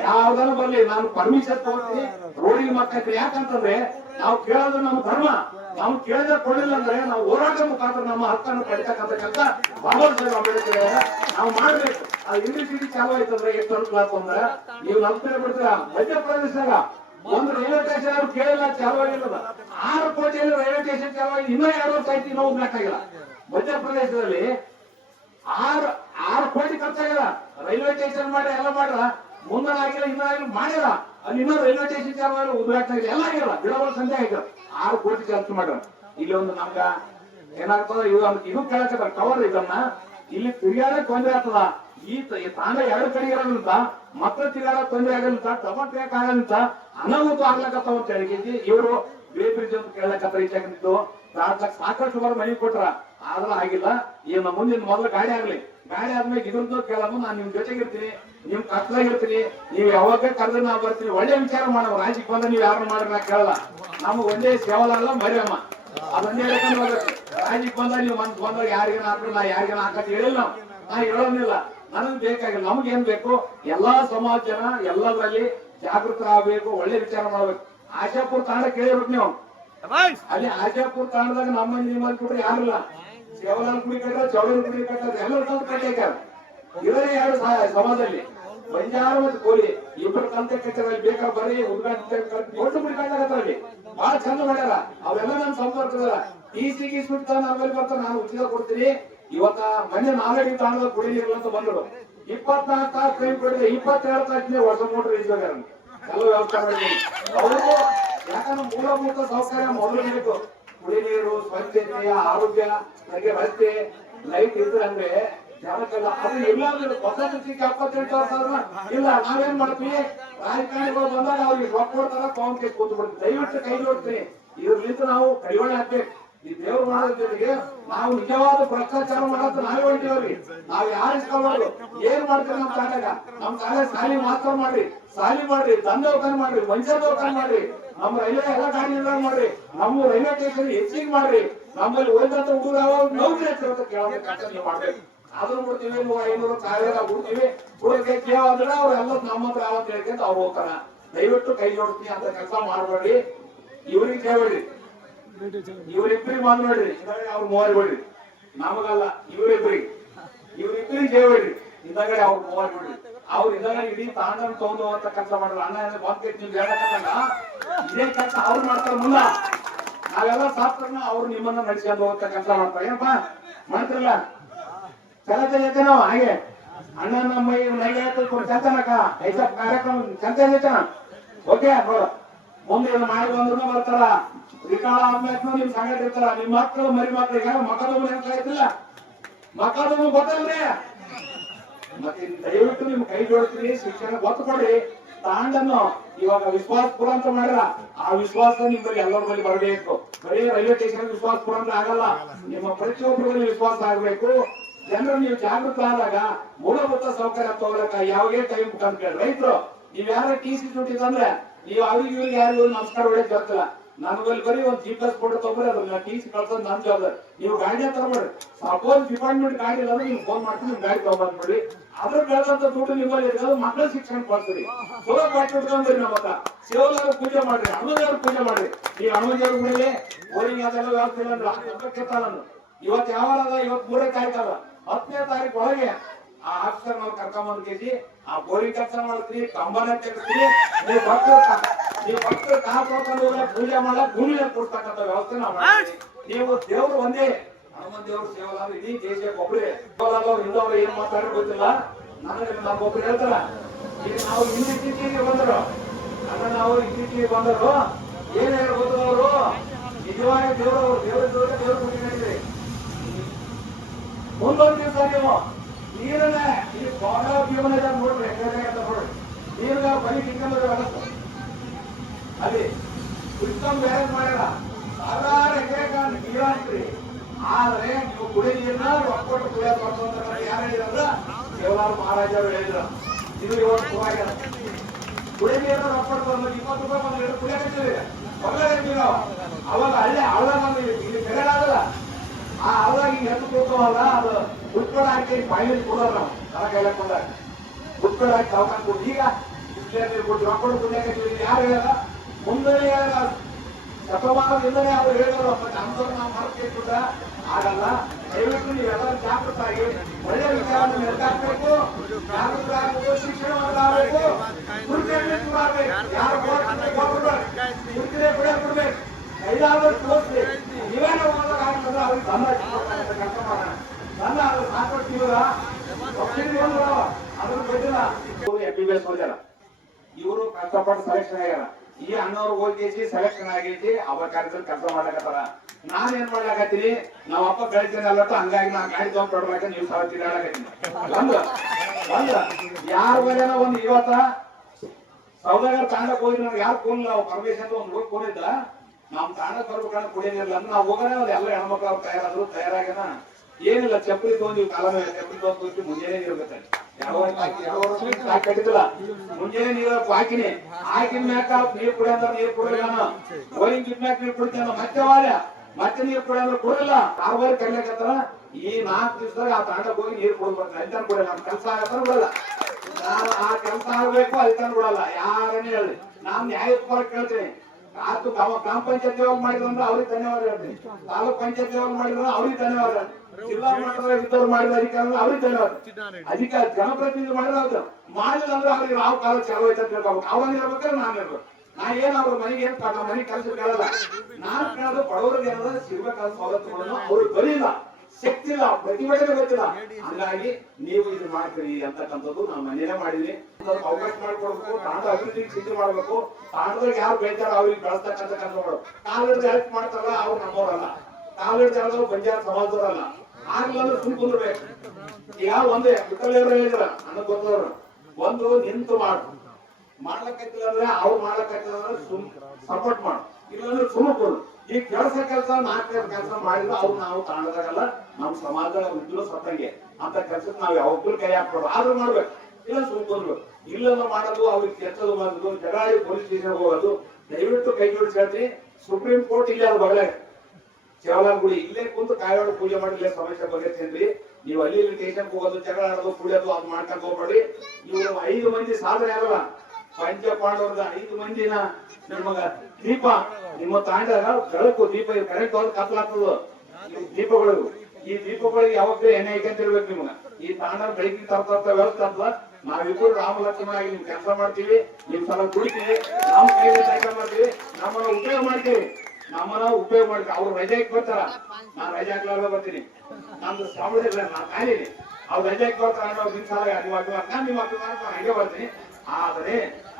ಯಾವ್ದಾರು ಬರ್ಲಿ, ನಾನು ಪರ್ಮಿಷನ್ ತಗೋತೀನಿ, ರೋಡಿಗೆ ಮಕ್ಕಳ್ರಿ. ಯಾಕಂತಂದ್ರೆ ನಾವು ಕೇಳೋದು ನಮ್ಮ ಧರ್ಮ. ನಾವು ಕೇಳಿದ್ರೆ ಕೊಡಲಿಲ್ಲ ಅಂದ್ರೆ ನಾವು ಹೋರಾಟ ಮುಖಾಂತರ ನಮ್ಮ ಹಕ್ಕನ್ನು ಪಡಿತಕ್ಕಂಥ ಕೆಲಸ ಬಾಬಾ ಸಾಹೇಬ್ ಅಂಬೇಡ್ಕರ್ ನಾವು ಮಾಡ್ಬೇಕು. ಆ ಯೂನಿವರ್ಸಿಟಿ ಚಾಲು ಆಯ್ತಂದ್ರೆ ಎಷ್ಟು ಅನುಕೂಲ ಅಂದ್ರೆ ನೀವು ನಂಬ್ತಾರೆ ಬಿಡ್ತೀರ. ಮಧ್ಯಪ್ರದೇಶದಾಗ ಒಂದು ರೈಲ್ವೆ ಸ್ಟೇಷನ್ ಅವ್ರು ಕೇಳಿಲ್ಲ, ಚಾಲು ಆಗಿಲ್ಲ. 6 ಕೋಟಿಯಲ್ಲಿ ರೈಲ್ವೆ ಸ್ಟೇಷನ್ ಚಾಲು ಆಗಿ ಇನ್ನೂ 2 ವರ್ಷ ಆಯ್ತು, ಇನ್ನೂ ಹೋಗ್ಬೇಕಾಗಿಲ್ಲ. ಮಧ್ಯಪ್ರದೇಶದಲ್ಲಿ 6 ಕೋಟಿ ಖರ್ಚಾಗಿಲ್ಲ. ರೈಲ್ವೆ ಸ್ಟೇಷನ್ ಮಾಡಿ ಎಲ್ಲ ಮಾಡ್ರ, ಮುಂದನ ಆಗಿಲ್ಲ, ಇನ್ನೂ ಆಗಿಲ್ಲ, ಮಾಡಿಲ್ಲ. ಅಲ್ಲಿ ಇನ್ನೂ ರೈಲ್ವೆ ಸ್ಟೇಷನ್ ಚಾಲು ಆಗಿಲ್ಲ, ಉದ್ಘಾಟನೆ ಆಗಿಲ್ಲ, ಎಲ್ಲ ಆಗಿಲ್ಲ. ಬಿಡೋಲ್ಲ ಸಂಜೆ ಆಗಿಲ್ಲ. 6 ಕೋಟಿ ಖರ್ಚು ಮಾಡ್ರ. ಇಲ್ಲಿ ಒಂದು ನಮ್ಗ ಏನಾಗ್ತದ, ಇದು ಕೇಳಕತ್ತ ಕವರ್. ಇದನ್ನ ಇಲ್ಲಿ ತಿರುಗಾಡಕ್ ತೊಂದರೆ ಆಗ್ತದ. ಈ ತಾಂಡ 2 ಕಡೆ ಇರೋದ್ರಿಂದ ಮಕ್ಕಳು ತಿರುಗಾಡ ತೊಂದರೆ ಆಗಲಿಂತ, ಟೊಮೆಟೊ ಆಗಲಿಂತ ಅನಾಹುತ ಆಗ್ಲಕತ್ತಾವ ಅಂತ ಹೇಳಿಕೈತಿ. ಇವರು ಬೇರೆ ಬ್ರಿಡ್ಜ್ ಅಂತ ಕೇಳಕತ್ತಾರ. ಈಚೆಗಿದ್ದು ಸಾಕಷ್ಟು ಬಾರ ಮನೆ ಕೊಟ್ರ, ಆದ್ರೆ ಆಗಿಲ್ಲ. ಈಗ ಮುಂದಿನ ಮೊದಲು ಗಾಡಿ ಆದ್ಮೇಲೆ ಇದ್ರದ್ದು ಕೇಳಮ್ಮ, ನಾನು ನಿಮ್ ಜೊತೆಗಿರ್ತೀನಿ, ನಿಮ್ ಕತ್ಲಾಗಿರ್ತೀನಿ. ನೀವ್ ಯಾವಾಗ ಕರೆದ್ರೆ ನಾವು ಬರ್ತೀವಿ. ಒಳ್ಳೆ ವಿಚಾರ ಮಾಡೋ. ರಾಜ್ಯಕ್ಕೆ ಬಂದ್ರೆ ನೀವ್ ಯಾರು ಮಾಡ್ರಿ ನಾ ಕೇಳಲ್ಲ. ನಮ್ಗೆ ಒಂದೇ ಸೇವಲ್ಲ ಮರಿಯಮ್ಮ, ಅದೊಂದೇ ಹೇಳ್ಕೊಂಡು ಹೋಗುತ್ತೆ. ರಾಜ್ಯಕ್ಕೆ ಬಂದಾಗ ನೀವು ಮನ್ಸ್ ಬಂದಾಗ ಯಾರಿಗೇನ ಹಾಕ್ರಿ, ನಾ ಯಾರಿಗೇನ ಹಾಕತ್ ಹೇಳಿಲ್ಲ. ನಾ ಹೇಳೋದಿಲ್ಲ, ನನಗ್ ಬೇಕಾಗಿಲ್ಲ. ನಮ್ಗೇನ್ ಬೇಕು, ಎಲ್ಲಾ ಸಮಾಜ ಜನ ಎಲ್ಲದರಲ್ಲಿ ಜಾಗೃತರಾಗಬೇಕು, ಒಳ್ಳೆ ವಿಚಾರ ಮಾಡ್ಬೇಕು. ಆಶಾಪುರ ತಾಂಡ ಕೇಳಿರ್ಬೇಕು ನೀವು. ಅಲ್ಲಿ ಆಶಾಪುರ ತಾಂಡದಾಗ ನಮ್ಮ ನಿಮ್ಮಲ್ಲಿ ಕೂಡ ಯಾರಿಲ್ಲ. ಸೇವಲಾಲ್ ಕುಡಿ ಕಟ್ಟ, ಚೌಡರಿ ಕುಡಿ ಕಟ್ಟ, ಎಲ್ಲರೂ ಕಟ್ಟಾರ. ಇವರೇ 2 ಸಮಾಜದಲ್ಲಿ ಬಂಜಾರ ಮತ್ತು ಕೋಲಿ 2 ಕಂತೆ ಕಟ್ಟದಲ್ಲಿ ಬೇಕಾ ಬರ್ರಿ ಉದ್ಘಾಟನೆ ದೊಡ್ಡ ಕುಡಿ ಕಟ್ಟಾಗತ್ತ. ಅಲ್ಲಿ ಬಹಳ ಚಂದ ಮಾಡ್ಯಾರ. ಅವೆಲ್ಲ ನಮ್ ಸಂಪರ್ಕದ ಟಿ.ಸಿ ಗೀಸ್ ಬಿಟ್ಟು ನಮ್ಮಲ್ಲಿ ಬರ್ತಾರೆ, ನಾನು ಉಚಿತ ಕೊಡ್ತೀನಿ. ಇವತ್ತ ಮೊನ್ನೆ ನಾಲ್ಕು ತಾಣದ ಕುಡಿ ನೀರು ಅಂತ ಬಂದ್ರು, 24 ತಾಸು ಕೈ ಕೊಡಿದೆ, 22 ತಾಸಿನ ಹೊಸ ಮೋಟರ್ ಇದ್ದಾಗ ಎಲ್ಲ ವ್ಯವಸ್ಥೆ ಮಾಡಿದ್ರು ಅವರು. ಯಾಕಂದ್ರೆ ಮೂಲಭೂತ ಸೌಕರ್ಯ ಮೊದಲು ಬೇಕು. ಕುಡಿ ನೀರು, ಸ್ವಚ್ಛತೆ, ಆರೋಗ್ಯ, ರಸ್ತೆ, ಲೈಟ್ ಇದ್ರೆ ಅಂದ್ರೆ ಜನಕ್ಕೆಲ್ಲ ಅದು ಇಲ್ಲ. ಹೊಸ ಕೃಷಿಗೆ 78,000 ಇಲ್ಲ. ನಾವೇನ್ ಮಾಡ್ತೀವಿ, ರಾಜಕಾರಣಿಗಳು ಬಂದಾಗ ಅವ್ರಿಗೆ ರೊಕ್ಕ ಕೊಡ್ತಾರ, ಕಾಂಗ್ ಕೇಸ್ ಕೂತು ಬಿಡ್ತೀವಿ. ದಯವಿಟ್ಟು ಕೈ ನೋಡ್ತೀನಿ, ಇದ್ರಲಿಂದ ನಾವು ಕಡಿವಾಣ ಹಾಕ್ಬೇಕು. ಈ ದೇವ್ರು ಮಾಡೋದ್ರ ಜೊತೆಗೆ ನಾವು ನಿಜವಾದ ಭ್ರಷ್ಟಾಚಾರ ಮಾಡೋದು ನಾವೇ ಹೊಂಟಿವ್ರಿ. ನಾವ್ ಯಾರು ಇಸ್ಕೊಳ್ಬಾರ್ದು. ಏನ್ ಮಾಡ್ತೀವಿ ನಮ್ ಕಾಲಾಗ? ನಮ್ ಕಾಲ ಸಾಲಿ ಮಾತ್ರ ಮಾಡ್ರಿ, ಸಾಲಿ ಮಾಡ್ರಿ, ದಂಧೋಕನ್ ಮಾಡ್ರಿ, ಮನುಷ್ಯ ದೋಕಾನ್ ಮಾಡ್ರಿ, ನಮ್ಮ ರೈಲ್ವೆ ಎಲ್ಲ ಗಾಡಿ ನಿಲ್ದಾಣ ಮಾಡ್ರಿ, ನಮ್ಮ ರೈಲ್ವೆ ಸ್ಟೇಷನ್ ಹೆಚ್ಚಿಗೆ ಮಾಡ್ರಿ. ನಮ್ಮಲ್ಲಿ ಓದಂತ ಹುಡುಗ ನೌಕರಿ ಹೆಚ್ಚಿರುತ್ತೆ ಕೇಳೋದಕ್ಕೆ ನೀವು ಮಾಡ್ಬೇಕು. ಅದನ್ನ ಬಿಡ್ತೀವಿ, 500 1000 ಬಿಡ್ತೀವಿ. ಹುಡುಗ ಕೇಳಿದ್ರೆ ಅವ್ರೆಲ್ಲ ನಮ್ಮ ಹತ್ರ ಯಾವತ್ತು ಹೇಳ್ಕೊಂತ ಅವ್ರು ಹೋಗ್ತಾರ. ದಯವಿಟ್ಟು ಕೈ ಜೋಡ್ತೀನಿ ಅಂತ ಕೆಲಸ ಮಾಡ್ಬೇಡ್ರಿ. ಇವ್ರಿಗೆ ಕೇಳ್ಬೇಡ್ರಿ, ಇವ್ರಿಬ್ರಿಗೆ ಬಂದ್ ನೋಡ್ರಿ, ಅವ್ರು ಮೂವರು ಬಿಡ್ರಿ, ನಮಗಲ್ಲ. ಇವ್ರಿಬ್ರಿಗೆ ಕೇಳ್ಬೇಡ್ರಿ, ಇಂದಗಡೆ ಅವ್ರು ಮೂವರು ಬಿಡ್ರಿ. ಅವ್ರು ಇದಾಗ ಇಡೀ ತಾಂಡನ ತಗೊಂಡು ಅಂತ ಕೆಲಸ ಮಾಡ್ರ. ಅಣ್ಣ ಬಂದ್ಕೈತಿ ನೀವು ಹೇಳಕಂದಾಗ ಇದೇ ಕೆಲಸ ಅವ್ರು ಮಾಡ್ತಾರ. ಮುನ್ನ ನಾವೆಲ್ಲ ಸಾತ್ರನ ಅವ್ರು ನಿಮ್ಮನ್ನ ನಡೆಸ್ಕೊಂಡು ಹೋಗಂತ ಕೆಲಸ ಮಾಡ್ತಾರೆ. ಏನಪ್ಪಾ ಮಾಡ್ತಿರಲ್ಲ ಚಲತೆ ನಾವು ಹಾಗೆ ಅಣ್ಣ ನಮ್ಮ ಚಂತನಕ ಐಸ ಕಾರ್ಯಕ್ರಮ ಚಂತ ಓಕೆ ನೋಡ. ಮುಂದೆ ಮಾಡಿ ಬಂದ್ರು ಬರ್ತಾರ, ರಿಕಾರ್ಡ್ ಆದ್ಮೇಲೆ ನಿಮ್ ಸಂಗತಿ ಇರ್ತಾರ. ನಿಮ್ ಮಕ್ಕಳು ಮರಿ ಮಕ್ಕಳಿಗೆ ಮಕ್ಕಳು ಇದ್ದಿಲ್ಲ, ಮಕ್ಕಳು ಗೊತ್ತಲ್ರಿ. ಮತ್ತೆ ದಯವಿಟ್ಟು ನಿಮ್ ಕೈ ಜೋಡ್ತೀರಿ, ಶಿಕ್ಷಣ ಗೊತ್ತು ಕೊಡ್ರಿ. ತಾಂಡನ್ನು ಇವಾಗ ವಿಶ್ವಾಸಪುರ ಅಂತ ಮಾಡ್ರ, ಆ ವಿಶ್ವಾಸ ನಿಮ್ಮಲ್ಲಿ ಎಲ್ಲರ ಬಳಿ ಬರಬೇಕು. ಬರೀ ರೈಲ್ವೆ ಸ್ಟೇಷನ್ ವಿಶ್ವಾಸಪುರ ಅಂತ ಆಗಲ್ಲ, ನಿಮ್ಮ ಪ್ರತಿಯೊಬ್ಬರಲ್ಲಿ ವಿಶ್ವಾಸ ಆಗ್ಬೇಕು. ಜನರು ನೀವು ಜಾಗೃತ ಆದಾಗ ಮೂಲಭೂತ ಸೌಕರ್ಯ ತಗೊಳಕ ಯಾವಾಗೇ ಟೈಮ್ ಅಂತ ಕೇಳಿ. ರೈತರು ನೀವ್ ಯಾರ ಟಿ.ಸಿ ದುಡ್ಡಿದಂದ್ರೆ ನೀವು ಅವ್ರಿಗೆ ಇವ್ರಿಗೆ ಯಾರು ನಮಸ್ಕಾರ ಹೊಡೆಯಕ್ ಬರ್ತಿಲ್ಲ. ನನಗಲ್ಲಿ ಬರೀ ಒಂದು GPS ಫೋಟೋ ತಗೊಂಡ್ರೆ ಅದ್ರ ಟಿ.ಸಿ ಕಳ್ಸೋದು ನನ್ ಜವಾಬ್ದಾರಿ. ನೀವು ಗಾಡಿ ತಗೊಂಡ್ರಿ, ಸಪೋಸ್ ಡಿಪಾರ್ಟ್ಮೆಂಟ್ ಗಾಡಿ ಇಲ್ಲ ಅಂದ್ರೆ ನೀವು ಫೋನ್ ಮಾಡ್ತೀನಿ, ನಿಮ್ ಗಾಡಿ ತಗೊಂಡ್ಬಿಡ್ರಿ. ಅದ್ರ ಬೆಳೆದಂತ ದುಡ್ಡು ನಿಮ್ಮಲ್ಲಿ ಇರೋದು ಮಕ್ಕಳ ಶಿಕ್ಷಣ ಕೊಡ್ತೀರಿ. ಸೋಲ ಪಾಟ್ಬಿಟ್ಕೊಂಡ್ರಿ ನಮ್ಮ ಹತ್ರ ಶಿವಲಾರ ಪೂಜೆ ಮಾಡ್ರಿ, ಹನುಮದೇವ್ರ ಪೂಜೆ ಮಾಡ್ರಿ. ಈ ಹನುಮದೇವ್ರ ಮೇಲೆ ಬೋರಿಂಗ್ ಅದೆಲ್ಲ ವ್ಯವಸ್ಥೆ ಇಲ್ಲ ಅಂದ್ರೆ ಇವತ್ತು ಯಾವಾಗ ಇವತ್ತು 3ನೇ ತಾರೀಕು ಅದ, 10ನೇ ತಾರೀಕು ಒಳಗೆ ಆ ಆಫೀಸರ್ ನಾವು ಕರ್ಕೊಂಬಂದ್ ಕೇಸಿ ಆ ಬೋರಿಂಗ್ ಕೆಲಸ ಮಾಡ್ತೀವಿ, ಕಂಬನ ತೆಗಿಸ್ತೀವಿ. ನೀವು ಭಕ್ತರು ಕಾಪಾಡ್ಕೊಂಡು ಪೂಜೆ ಮಾಡಕ್ ಭೂಮಿ ಕೊಡ್ತಕ್ಕಂಥ ವ್ಯವಸ್ಥೆ ನಾವು ಮಾಡ್ತೀವಿ. ನೀವು ದೇವ್ರು ಒಂದೇ, ಹನುಮಂತ ದೇವ್ರು ಸೇವಲಾದ ಇಡೀ ದೇಶಕ್ಕೆ ಒಬ್ಬರೇ. ಹಿಂದವ್ರು ಏನ್ ಮಾತಾಡೋ ಗೊತ್ತಿಲ್ಲ, ನನಗೆ ನಮ್ಗೊಬ್ರು ಹೇಳ್ತಾರ. ಈಗ ನಾವು ಇತ್ತೀಚೆಗೆ ಬಂದರು, ನಾವು ಇತ್ತೀಚೆಗೆ ಬಂದರು, ಏನ್ ಹೇಳ್ಬೋದು ಅವರು ನಿಜವಾಗಿ ದೇವ್ರ ಪೂಜೆ ಮಾಡಿದ್ರಿ. ಮುಂದೊಂದು ದಿವಸ ನೀವು ನೀರನ್ನ ಈ ಬಾಳ ಜೀವನ ನೋಡ್ರಿ, ನೋಡ್ರಿ ನೀರ್ಗ ಬರೀ ಟಿಕ್ಕಂದ್ರೆ ವ್ಯವಸ್ಥೆ ಅಲ್ಲಿ ಉತ್ತಮ ಬ್ಯಾರೇಜ್ ಮಾಡ್ಯಾರ. ಸಾವಿರಾರು ಎಕರೆ ನೀರು ಹಾಕ್ರಿ. ಆದ್ರೆ ನೀವು ಕುಡಿ ನೀರನ್ನ ಒಕ್ಕೊಟ್ಟು ಕುಡಿಯೋದು ಬರ್ತಂತ ಯಾರು ಹೇಳಿದ್ರ? ದೇವಲಾರ ಮಹಾರಾಜರು ಹೇಳಿದ್ರ. ಇದು ಇವತ್ತು ಶುರುವಾಗ್ಯಾರ. ಕುಡಿ ನೀರನ್ನ ಒಕ್ಕೊಟ್ಟು 20 ರೂಪಾಯಿ ಒಂದು ಲೀಟರ್ ಕುಡಿಯಾಕತ್ತೀವಿ. ಅವಾಗ ಹಳ್ಳಿ ಹಳ್ಳ ಬಂದು ಇಲ್ಲಿ ಬೆಳೆದಾಗಲ್ಲ, ಆ ಹಳ್ದಾಗ ಈಗ ಹೆತ್ತು ಕೂತವಲ್ಲ, ಅದು ಉತ್ಪಳ ಹಾಕಿ ಬಾಯಿಲಿ ಕೊಡೋರು ನಾವು ತನ ಕೈಲ ಕೊಂಡಾಗ ಉತ್ಪಳ ಹಾಕಿ ಸಾವಕಾಶ ಕೊಟ್ಟು. ಈಗ ಇಷ್ಟೇ ನೀರು ಕೊಟ್ಟು ಒಕ್ಕೊಟ್ಟು ಕುಡಿಯಾಕತ್ತೀವಿ. ಯಾರು ಹೇಳ ಮುಂದೆ ಶತಮಾನದಿಂದಲೇ ಅವ್ರು ಹೇಳಿದ್ರು. ಮತ್ತೆ ಅಂತರ ನಾವು ಮರಕ್ಕೆ ಆಗಲ್ಲ. ದಯವಿಟ್ಟು ನೀವೆಲ್ಲ ಜಾಗೃತ ಆಗಿ ಒಳ್ಳೆ ವಿಚಾರವನ್ನು ನೆಲೆಹಾಕಬೇಕು, ಜಾಗೃತರಾಗಬೇಕು, ಶಿಕ್ಷಣವಾಗಬೇಕು, ಯಾರು ಬಿಡಬೇಕು, ಕೈಲಾದ್ರೂ ತೋರಿಸಿ. ನೀವೇನೋ ಹೋದಾಗ ಆಗ್ತದೆ ಅವ್ರಿಗೆ ದಂಡ ಕೆಲಸ ಮಾಡೋಣ. ದಂಡ ಅದು ಸಾಕಷ್ಟು ಇವ್ರ ಅದ್ರ ಗೊತ್ತಿಲ್ಲ. MBBS ಹೋಗ್ಯಾರ, ಇವರು ಕಷ್ಟಪಟ್ಟು ಸೆಲೆಕ್ಷನ್ ಆಗ್ಯಾರ. ಈ ಅಣ್ಣವ್ರು ಹೋಗಿ ಸೆಲೆಕ್ಷನ್ ಆಗೈತಿ, ಅವ್ರ ಕಾರ್ಯದಲ್ಲಿ ಕೆಲಸ ಮಾಡ್ಲಕತ್ತಾರ. ನಾನ್ ಏನ್ ಮಾಡ್ಲಾಕತ್ತೀನಿ, ನಾವ್ ಅಪ್ಪ ಬೆಳಿತೀನಿ ಅಲ್ಲಟ್ಟು, ಹಂಗಾಗಿ ನಾ ಗಾಡಿ ತಗೊಂಡ್ ಕೊಡ್ಲಾಕ ನೀವು ಸಾವಿರ ತಿರುಗಾಡಕತ್ತೀನಿ. ಯಾರ ಬರೆಯಲ್ಲ ಒಂದು ಇವತ್ತ ಸೌದಾಗರ್ ತಾಂಡಕ್ ಹೋಗಿ ನಮ್ಗೆ ಯಾರು ಫೋನ್ ಇಲ್ಲ, ಪರಮೇಶ್ ಒಂದು ಹೋಗಿ ಫೋನ್ ಇದ್ದ, ನಮ್ ತಾಂಡಕ್ ಬರ್ಬೇಕಂದ್ರೆ ಕುಡಿಯೋದಿಲ್ಲ ಅಂದ್ರೆ ನಾವು ಹೋಗೋಣ. ಎಲ್ಲ ಹೆಣ್ಮಕ್ಳು ಅವ್ರು ತಯಾರಾಗನ ಏನಿಲ್ಲ, ಚಪ್ಪಲಿ ತಗೊಂಡಿವಿ, ಕಾಲ ಮೇಲೆ ಚಪ್ಪಲಿ ತಗೊಂಡು ಮುಂಜಾನೆ ನೀರು ಬೇಕಾಗಿ ಕಟ್ಟಿದಿಲ್ಲ. ಮುಂಜಾನೆ ನೀರು ಹಾಕಿನಿ, ಹಾಕಿನ ಮ್ಯಾಕ ನೀರ್ ಕುಡಿ ಅಂದ್ರೆ ನೀರ್ ಕುಡಿಲ್ಲ. ಬೋರಿಂಗ್ ಗಿಟ್ ಮ್ಯಾಕ್ ನೀರ್ ಕುಡಿತಾನ, ಮತ್ತೆ ನೀರ್ ಕುಡಿ ಅಂದ್ರೆ ಕುಡಿಲ್ಲ. ಕಾರ್ಬಾರಿ ಕರಿಯಾಕತ್ತಾರ. ಈ 4 ದಿವಸದಾಗ ಆ ತಾಂಡಕ್ ಹೋಗಿ ನೀರ್ ಕುಡಿದ್ಬರ್ತೀನಿ, ಅಲ್ಲಿ ತಾನು ಕುಡಿಯಲ್ಲ. ನಮ್ ಕೆಲಸ ಆಗತ್ತಾರ ಬಿಡಲ್ಲ, ನಾನು ಆ ಕೆಲಸ ಆಗ್ಬೇಕು, ಅಲ್ಲಿ ತಾನು ಬಿಡಲ್ಲ. ಯಾರನ್ನೇ ಹೇಳಿ ನಾನ್ ನ್ಯಾಯದ ಪರ ಕೇಳ್ತೀನಿ. ಆತು ಗ್ರಾಮ ಪಂಚಾಯತ್ ಯಾವಾಗ ಮಾಡಿದ್ರು ಅಂದ್ರೆ ಅವ್ರಿಗೆ ಧನ್ಯವಾದ ಹೇಳ್ತೀನಿ, ತಾಲೂಕ್ ಪಂಚಾಯತ್ ಯಾವಾಗ ಮಾಡಿದ್ರು ಅವ್ರಿಗೆ ಧನ್ಯವಾದ, ಜಿಲ್ಲಾ ಮಟ್ಟದ ಇದ್ದವ್ರು ಮಾಡಿದ ಅಧಿಕಾರಿ ಅವ್ರಿಗೆ ಧನ್ಯವಾದ. ಜನಪ್ರತಿನಿಧಿ ಮಾಡಿದ್ರೆ ಹೌದು, ಮಾಡಿಲ್ಲ ಅಂದ್ರೆ ಅವ್ರಿಗೆ ಯಾವ ಕಾಲ ಚಾಲು ಐತೆ ಅಂತ ಹೇಳ್ಬೇಕು. ಅವಾಗ ಇರ್ಬೇಕಾದ್ರೆ ನಾನು ಇರ್ಬೇಕು. ನಾ ಏನ್ ಅವ್ರ ಮನೆಗೆ ಏನ್ ನಮ್ಮ ಮನೆ ಕೆಲಸ ಕೇಳಲ್ಲ. ನಾನ್ ಕೇಳೋದು ಬಡವರಿಗೆ ಏನಾದ್ರು ಸಿಗ್ಬೇಕಾದ ಸವಲತ್ತುಗಳನ್ನು ಅವ್ರಿಗೆ ಬರೀಲ್ಲ, ಶಕ್ತಿ ಇಲ್ಲ, ಪ್ರತಿಭಟನೆ ಗೊತ್ತಿಲ್ಲ. ಹಂಗಾಗಿ ನೀವು ಇದು ಮಾಡ್ತೀರಿ ಅಂತಕ್ಕಂಥದ್ದು ನಾನು ಮನೇನೆ ಮಾಡಿದೀನಿ. ಅವಕಾಶ ಮಾಡಿಕೊಡ್ಬೇಕು, ತಾಂಡ ಅಭಿವೃದ್ಧಿಗೆ ಸಿದ್ಧ ಮಾಡ್ಬೇಕು. ತಾಂಡದಾಗ ಯಾರು ಬೆಳಿತಾರ ಅವ್ರಿಗೆ ಬೆಳೆಸ್ತಕ್ಕಂಥ ಕೆಲಸ ಮಾಡು. ಕಾಲಿಡ್ದು ಹೆಲ್ಪ್ ಮಾಡ್ತಾರಲ್ಲ ಅವ್ರು ನಮ್ಮವ್ರಲ್ಲ, ಕಾಲಿಡ್ದು ಹೇಳಿದ್ರು ಪಂಚಾಯತ್ ಸಮಾಜದವರಲ್ಲ. ಆಗ್ಲಂದ್ರೆ ಸುಮ್ ಕುಂದ್ರಬೇಕು. ಈಗ ಒಂದೇ ವಿಠಲೇವ್ರು ಹೇಳಿದ್ರ ನನಗ್ ಗೊತ್ತವ್ರು, ಒಂದು ನಿಂತು ಮಾಡ್ಲಕ್ಕತ್ತಿಲ್ಲ ಅಂದ್ರೆ ಅವ್ರು ಮಾಡ್ಲಕ್ಕತ್ತಿಲ್ಲ ಅಂದ್ರೆ ಸುಮ್ ಸಪೋರ್ಟ್ ಮಾಡು, ಇಲ್ಲಾಂದ್ರೆ ಸುಮ್ಮ ಕೊಡು. ಈ ಕೆಲಸ ನಾಲ್ಕೈದು ಕೆಲಸ ಮಾಡಿದ್ರೆ ಅವ್ರು ನಾವು ತಾಂಡದಾಗಲ್ಲ, ನಮ್ಮ ಸಮಾಜದಾಗ ಉದ್ಯೋಗ ಸತ್ತಂಗೆ ಅಂತ ಕೆಲ್ಸಕ್ಕೆ ನಾವ್ ಯಾವಾಗ್ಲೂ ಕೈ ಹಾಕ್ಬಾರ್ದು. ಆದ್ರೂ ಮಾಡ್ಬೇಕು, ಇಲ್ಲ ಸುಮ್ಕೊಂಡ್ಬೇಕು. ಇಲ್ಲನ್ನ ಮಾಡೋದು, ಅವ್ರಿಗೆ ಕೆಟ್ಟದು ಮಾಡೋದು, ಜಗಾಳಿ ಪೊಲೀಸ್ ಸ್ಟೇಷನ್ ಹೋಗೋದು ದಯವಿಟ್ಟು ಕೈ ಜೋಡಿಸಿ ಹೇಳ್ತೀನಿ. ಸುಪ್ರೀಂ ಕೋರ್ಟ್ ಇಲ್ಲೇ ಅದು ಬಗಲೇ ಶಿವಲಾಲ್ ಗುಡಿ ಇಲ್ಲೇ ಕುಂತು ಕಾಯೋಡು ಪೂಜೆ ಮಾಡಿಲ್ಲ ಸಮಸ್ಯೆ ಬಗೆಹರಿಸ್ತೀನ್ರಿ. ನೀವು ಅಲ್ಲಿ ಸ್ಟೇಷನ್ ಹೋಗೋದು, ಜಗಳ ಆಡೋದು, ಕುಡಿಯೋದು ಅದು ಮಾಡ್ಕೊಂಡ್ ಹೋಗ್ಬೇಡಿ. ಇವರು 5 ಮಂದಿ ಸಾಧನೆ ಆಗಲ್ಲ. ಪಂಚ ಪಾಂಡವರದ 5 ಮಂದಿನ ನಿಮಗ ದೀಪ ನಿಮ್ಮ ತಾಂಡಾಗ ಬೆಳಕು ದೀಪ ಕರೆಕ್ಟ್ ಹೋದ್ ಕತ್ಲಾಗ್ತದ. ದೀಪಗಳು, ಈ ದೀಪಗಳಿಗೆ ಯಾವಾಗ್ಲೂ ಎಣ್ಣೆ ಐಕಂತಿರ್ಬೇಕು. ನಿಮ್ಗ ಈ ತಾಂಡ ಬೆಳಕಿಗೆ ತರ್ತ ವ್ಯವಸ್ಥೆ ಆಗ್ತದ. ನಾವಿಬ್ಬರು ರಾಮ ಲಕ್ಷ್ಮಣ ಆಗಿ ನಿಮ್ ಕೆಲಸ ಮಾಡ್ತೀವಿ, ನಿಮ್ ಸಲ ದುಡಿತೀವಿ, ನಮ್ಮ ಕೈಯಲ್ಲಿ ಕೆಲಸ ಮಾಡ್ತೀವಿ, ನಮ್ಮನ್ನ ಉಪಯೋಗ ಮಾಡ್ತೀವಿ, ಅವ್ರು ರಜೆ ಬರ್ತಾರ, ನಾನ್ ರಜೆ ಹಾಕ್ಲಾರ್ದ ಬರ್ತೀನಿ. ನಮ್ದು ಶ್ರಮ ಇಲ್ಲ, ನಾನ್ ಕಾಯಿನಿ. ಅವ್ರು ರಜೆ ಬರ್ತಾರ, ನಿಮ್ ಸಲ ನಾನು ನಿಮ್ಮ ಹಂಗೆ ಬರ್ತೀನಿ. ಆದರೆ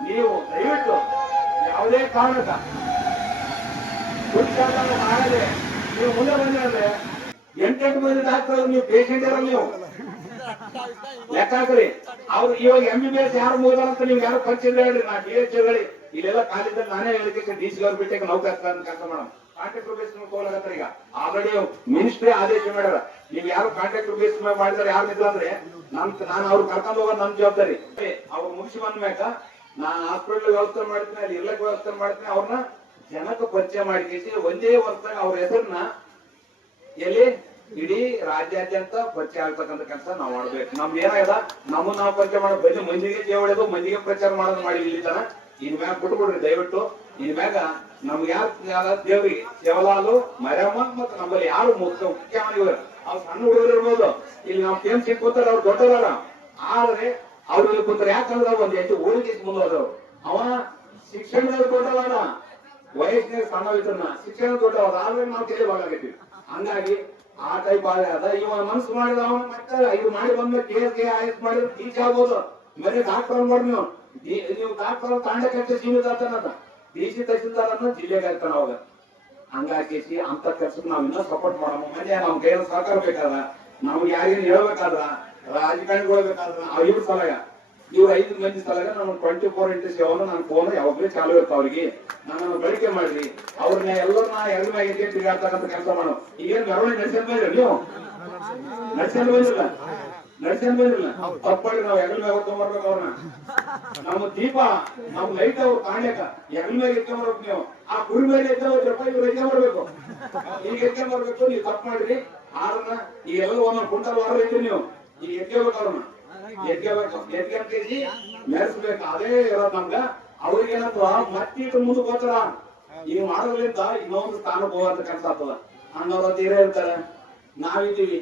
ನೀವು ದಯವಿಟ್ಟು ಯಾವುದೇ ಕಾರಣಕ್ಕ ಆಗದೆ ನೀವು ಮುಂದೆ ಬಂದ್ರೆ 8 ಮಂದಿ ಡಾಕ್ಟರ್ ನೀವು ಪೇಷಂಟ್ ಇರಲ್ಲ. ನೀವು ಲೆಕ್ಕ ಹಾಕ್ರಿ. ಅವ್ರು ಇವಾಗ MBBS ಯಾರು ಮುಗಿದಾರ ಅಂತ ನೀವು ಯಾರು ಪರಿಚಯ ಹೇಳ್ರಿ. ನಾ DH ಹೇಳಿ ಇಲ್ಲೆಲ್ಲ ಕಾಲೇಜಲ್ಲಿ ನಾನೇ ಹೇಳಿಕೆ DC ಅವ್ರು ಬಿಟ್ಟೆ ನೌಕರ ಕೆಲಸ ಮಾಡೋಣ. ಕಾಂಟ್ರಾಕ್ಟರ್ ಬೇಸ್ ಹೋಗ್ಲಾಗತ್ತಾರ. ಈಗ ಆಲ್ರೆಡಿ ಮಿನಿಸ್ಟ್ರಿ ಆದೇಶ ಮಾಡ್ಯಾರ, ನೀವು ಯಾರು ಕಾಂಟ್ರಾಕ್ಟರ್ ಬೇಸ್ ಮಾಡಿದಾರೆ ಯಾರು ಇಲ್ಲ ಅಂದ್ರೆ ನಾನು ಅವ್ರು ಕರ್ಕೊಂಡು ಹೋಗೋದು ನಮ್ ಜವಾಬ್ದಾರಿ. ಅವ್ರು ಮುಗಿಸಿ ಬಂದ ಮ್ಯಾಕ ನಾನ್ ಹಾಸ್ಪಿಟಲ್ ವ್ಯವಸ್ಥೆ ಮಾಡ್ತೀನಿ, ಅಲ್ಲಿ ಇರ್ಲಕ್ ವ್ಯವಸ್ಥೆ ಮಾಡ್ತೀನಿ. ಅವ್ರನ್ನ ಜನಕ್ಕೆ ಪರಿಚಯ ಮಾಡಿಸಿ ಒಂದೇ ವರ್ಷದಾಗ ಅವ್ರ ಹೆಸರನ್ನ ಎಲ್ಲಿ ಇಡೀ ರಾಜ್ಯಾದ್ಯಂತ ಪರಿಚಯ ಆಗ್ತಕ್ಕಂಥ ಕೆಲಸ ನಾವ್ ಮಾಡ್ಬೇಕು. ನಮ್ದು ಏನಾಗದ ನಮ್ಮನ್ನ ನಾವು ಪರಿಚಯ ಮಾಡೋದು ಬರೀ ಮಂದಿಗೆ ಜೀವ ಹೊಡೆದು ಮಂದಿಗೆ ಪ್ರಚಾರ ಮಾಡೋದು ಮಾಡಿ ಇಲ್ಲಿ ತನ. ಇನ್ ಮ್ಯಾಗ ಬಿಟ್ಬಿಡ್ರಿ ದಯವಿಟ್ಟು. ಇನ್ ಮ್ಯಾಗ ನಮ್ಗೆ ಯಾರು ದೇವ್ರಿಗೆ ಶಿವಲಾಲು ಮರಮ್ಮ ಮತ್ತು ನಮ್ಮಲ್ಲಿ ಯಾರು ಮುಖ್ಯವಾಗಿ ಅವ್ರು ಸಣ್ಣ ಹುಡುಗರು ಇರ್ಬೋದು. ಇಲ್ಲಿ ನಾವು KMC ಕೂತಾರ, ಅವ್ರು ದೊಡ್ಡವರ. ಆದ್ರೆ ಅವ್ರು ಇಲ್ಲಿ ಕೂತಾರೆ ಯಾಕಂದ್ರೆ ಒಂದ್ ಹೆಚ್ಚು ಹೋಳಿಗೆ ಮುಂದೋದವ್ರು. ಅವ ಶಿಕ್ಷಣದಲ್ಲಿ ದೊಡ್ಡವನ, ವಯಸ್ಸಿನ ಸಣ್ಣ ಇದ್ರನ್ನ ಶಿಕ್ಷಣ ದೊಡ್ಡವರ. ಆದ್ರೆ ನಾವು ತಿಳಿವಾಗತ್ತೀವಿ. ಹಂಗಾಗಿ ಆ ಟೈಪ್ ಅದ. ಇವ ಮನ್ಸು ಮಾಡಿದ ಅವನ ಮತ್ತೆ ಇವ್ ಮಾಡಿ ಬಂದ KS ಮಾಡಿದ್ರೆ ಟೀಚ್ ಆಗ್ಬೋದು. ಬರೀ ಡಾಕ್ಟರ್ ಅನ್ಬಾರ್ದು. ನೀವು ಡಾಕ್ಟರ್ ತಾಂಡ ಕಟ್ಟಿ ಸೀಮಿತ ಆಗ್ತಾನಂತ DC ತಹಸೀಲ್ದಾರ್ ಅನ್ನ ಜಿಲ್ಲೆಗೆ ಆಗ್ತಾನ ಅವಾಗ. ಹಂಗಾಗಿ ಅಂತ ಕೆಲ್ಸಕ್ಕೆ ನಾವ್ ಇನ್ನೂ ಸಪೋರ್ಟ್ ಮಾಡೋಣ. ಮನೆ ನಮ್ ಕೈಯಲ್ಲಿ ಸಹಕಾರ ಬೇಕಾದ್ರ, ನಮ್ಗೆ ಯಾರಿಗೂ ಹೇಳ್ಬೇಕಾದ್ರ, ರಾಜಕಾರಣಿಗಳು ಬೇಕಾದ್ರ ಇವ್ರ ಸಲಗ ಇವ್ರ 5 ಮಂದಿ ಸಲಗ ನಾನು 24x7 ನನ್ನ ಫೋನ್ ಯಾವಾಗ್ಲೂ ಚಾಲು ಇರ್ತಾವ. ಅವ್ರಿಗೆ ನನ್ನನ್ನು ಬಳಕೆ ಮಾಡ್ರಿ. ಅವ್ರನ್ನ ಎಲ್ಲರನ್ನ ಎಲ್ರ ಮ್ಯಾಗೆ ತಿರುಗಾಡ್ತಕ್ಕಂಥ ಕೆಲಸ ಮಾಡೋ. ಈಗೇನ್ ಮೆರವಣಿಗೆ ನಡೆಸ್ಕೊಂಡ್ ಬಂದ್ರಿ ನೀವು? ನಡೆಸ್ಕೊಂಡ್ ಬಂದಿಲ್ಲ ತಪ್ಪಾಗಿ ನಾವ್ ಹೆಗಲ್ ಮ್ಯಾಗ ಹೊತ್ಕೊಂಡ್ಬರ್ಬೇಕು ಅವ್ರನ್ನ. ನಮ್ಮ ದೀಪ ನಮ್ ಲೈಟ್ ಅವ್ರು ಕಾಣ್ಯಾಕ ಹೆಗಲ್ ಮ್ಯಾಗ ಎತ್ಕೊಂಡ್ಬರ್ಬೇಕು. ನೀವು ಆ ಕುರಿ ಮೇಲೆ ಎತ್ತವ್ರಪ್ಪ ಇವ್ರು ಎತ್ಕೊಂಡ್ ಬರ್ಬೇಕು. ಈಗ ಎತ್ಕೊಂಡ್ ಬರ್ಬೇಕು. ನೀವು ತಪ್ಪು ಮಾಡ್ರಿ. ಆರನ್ನ ಈ ಎಲ್ಲ ಒಂದೊಂದು ಕುಂಟಲ್ ವಾರ ಐತಿ. ನೀವು ಈಗ ಎತ್ಕೋಬೇಕು. ಅವ್ರನ್ನ ಎತ್ಕೊಂಡ್ ಕೆಜಿ ಮೆರೆಸ್ಬೇಕು. ಅದೇ ಇರೋದು ನಮ್ಗ. ಅವ್ರಿಗೆ ಏನಂತ ಮತ್ತಿಟ್ಟು ಮುಂದಕ್ಕೆ ಹೋಗ್ತಾರ. ಈಗ ಮಾಡೋದ್ರಿಂದ ಇನ್ನೊಂದು ಸ್ಥಾನಕ್ಕೆ ಹೋಗಂತ ಕೆಲಸ ಆಗ್ತದ. ಅಣ್ಣವ್ರ ತೀರೇ ಇರ್ತಾರೆ, ನಾವಿದ್ದೀವಿ.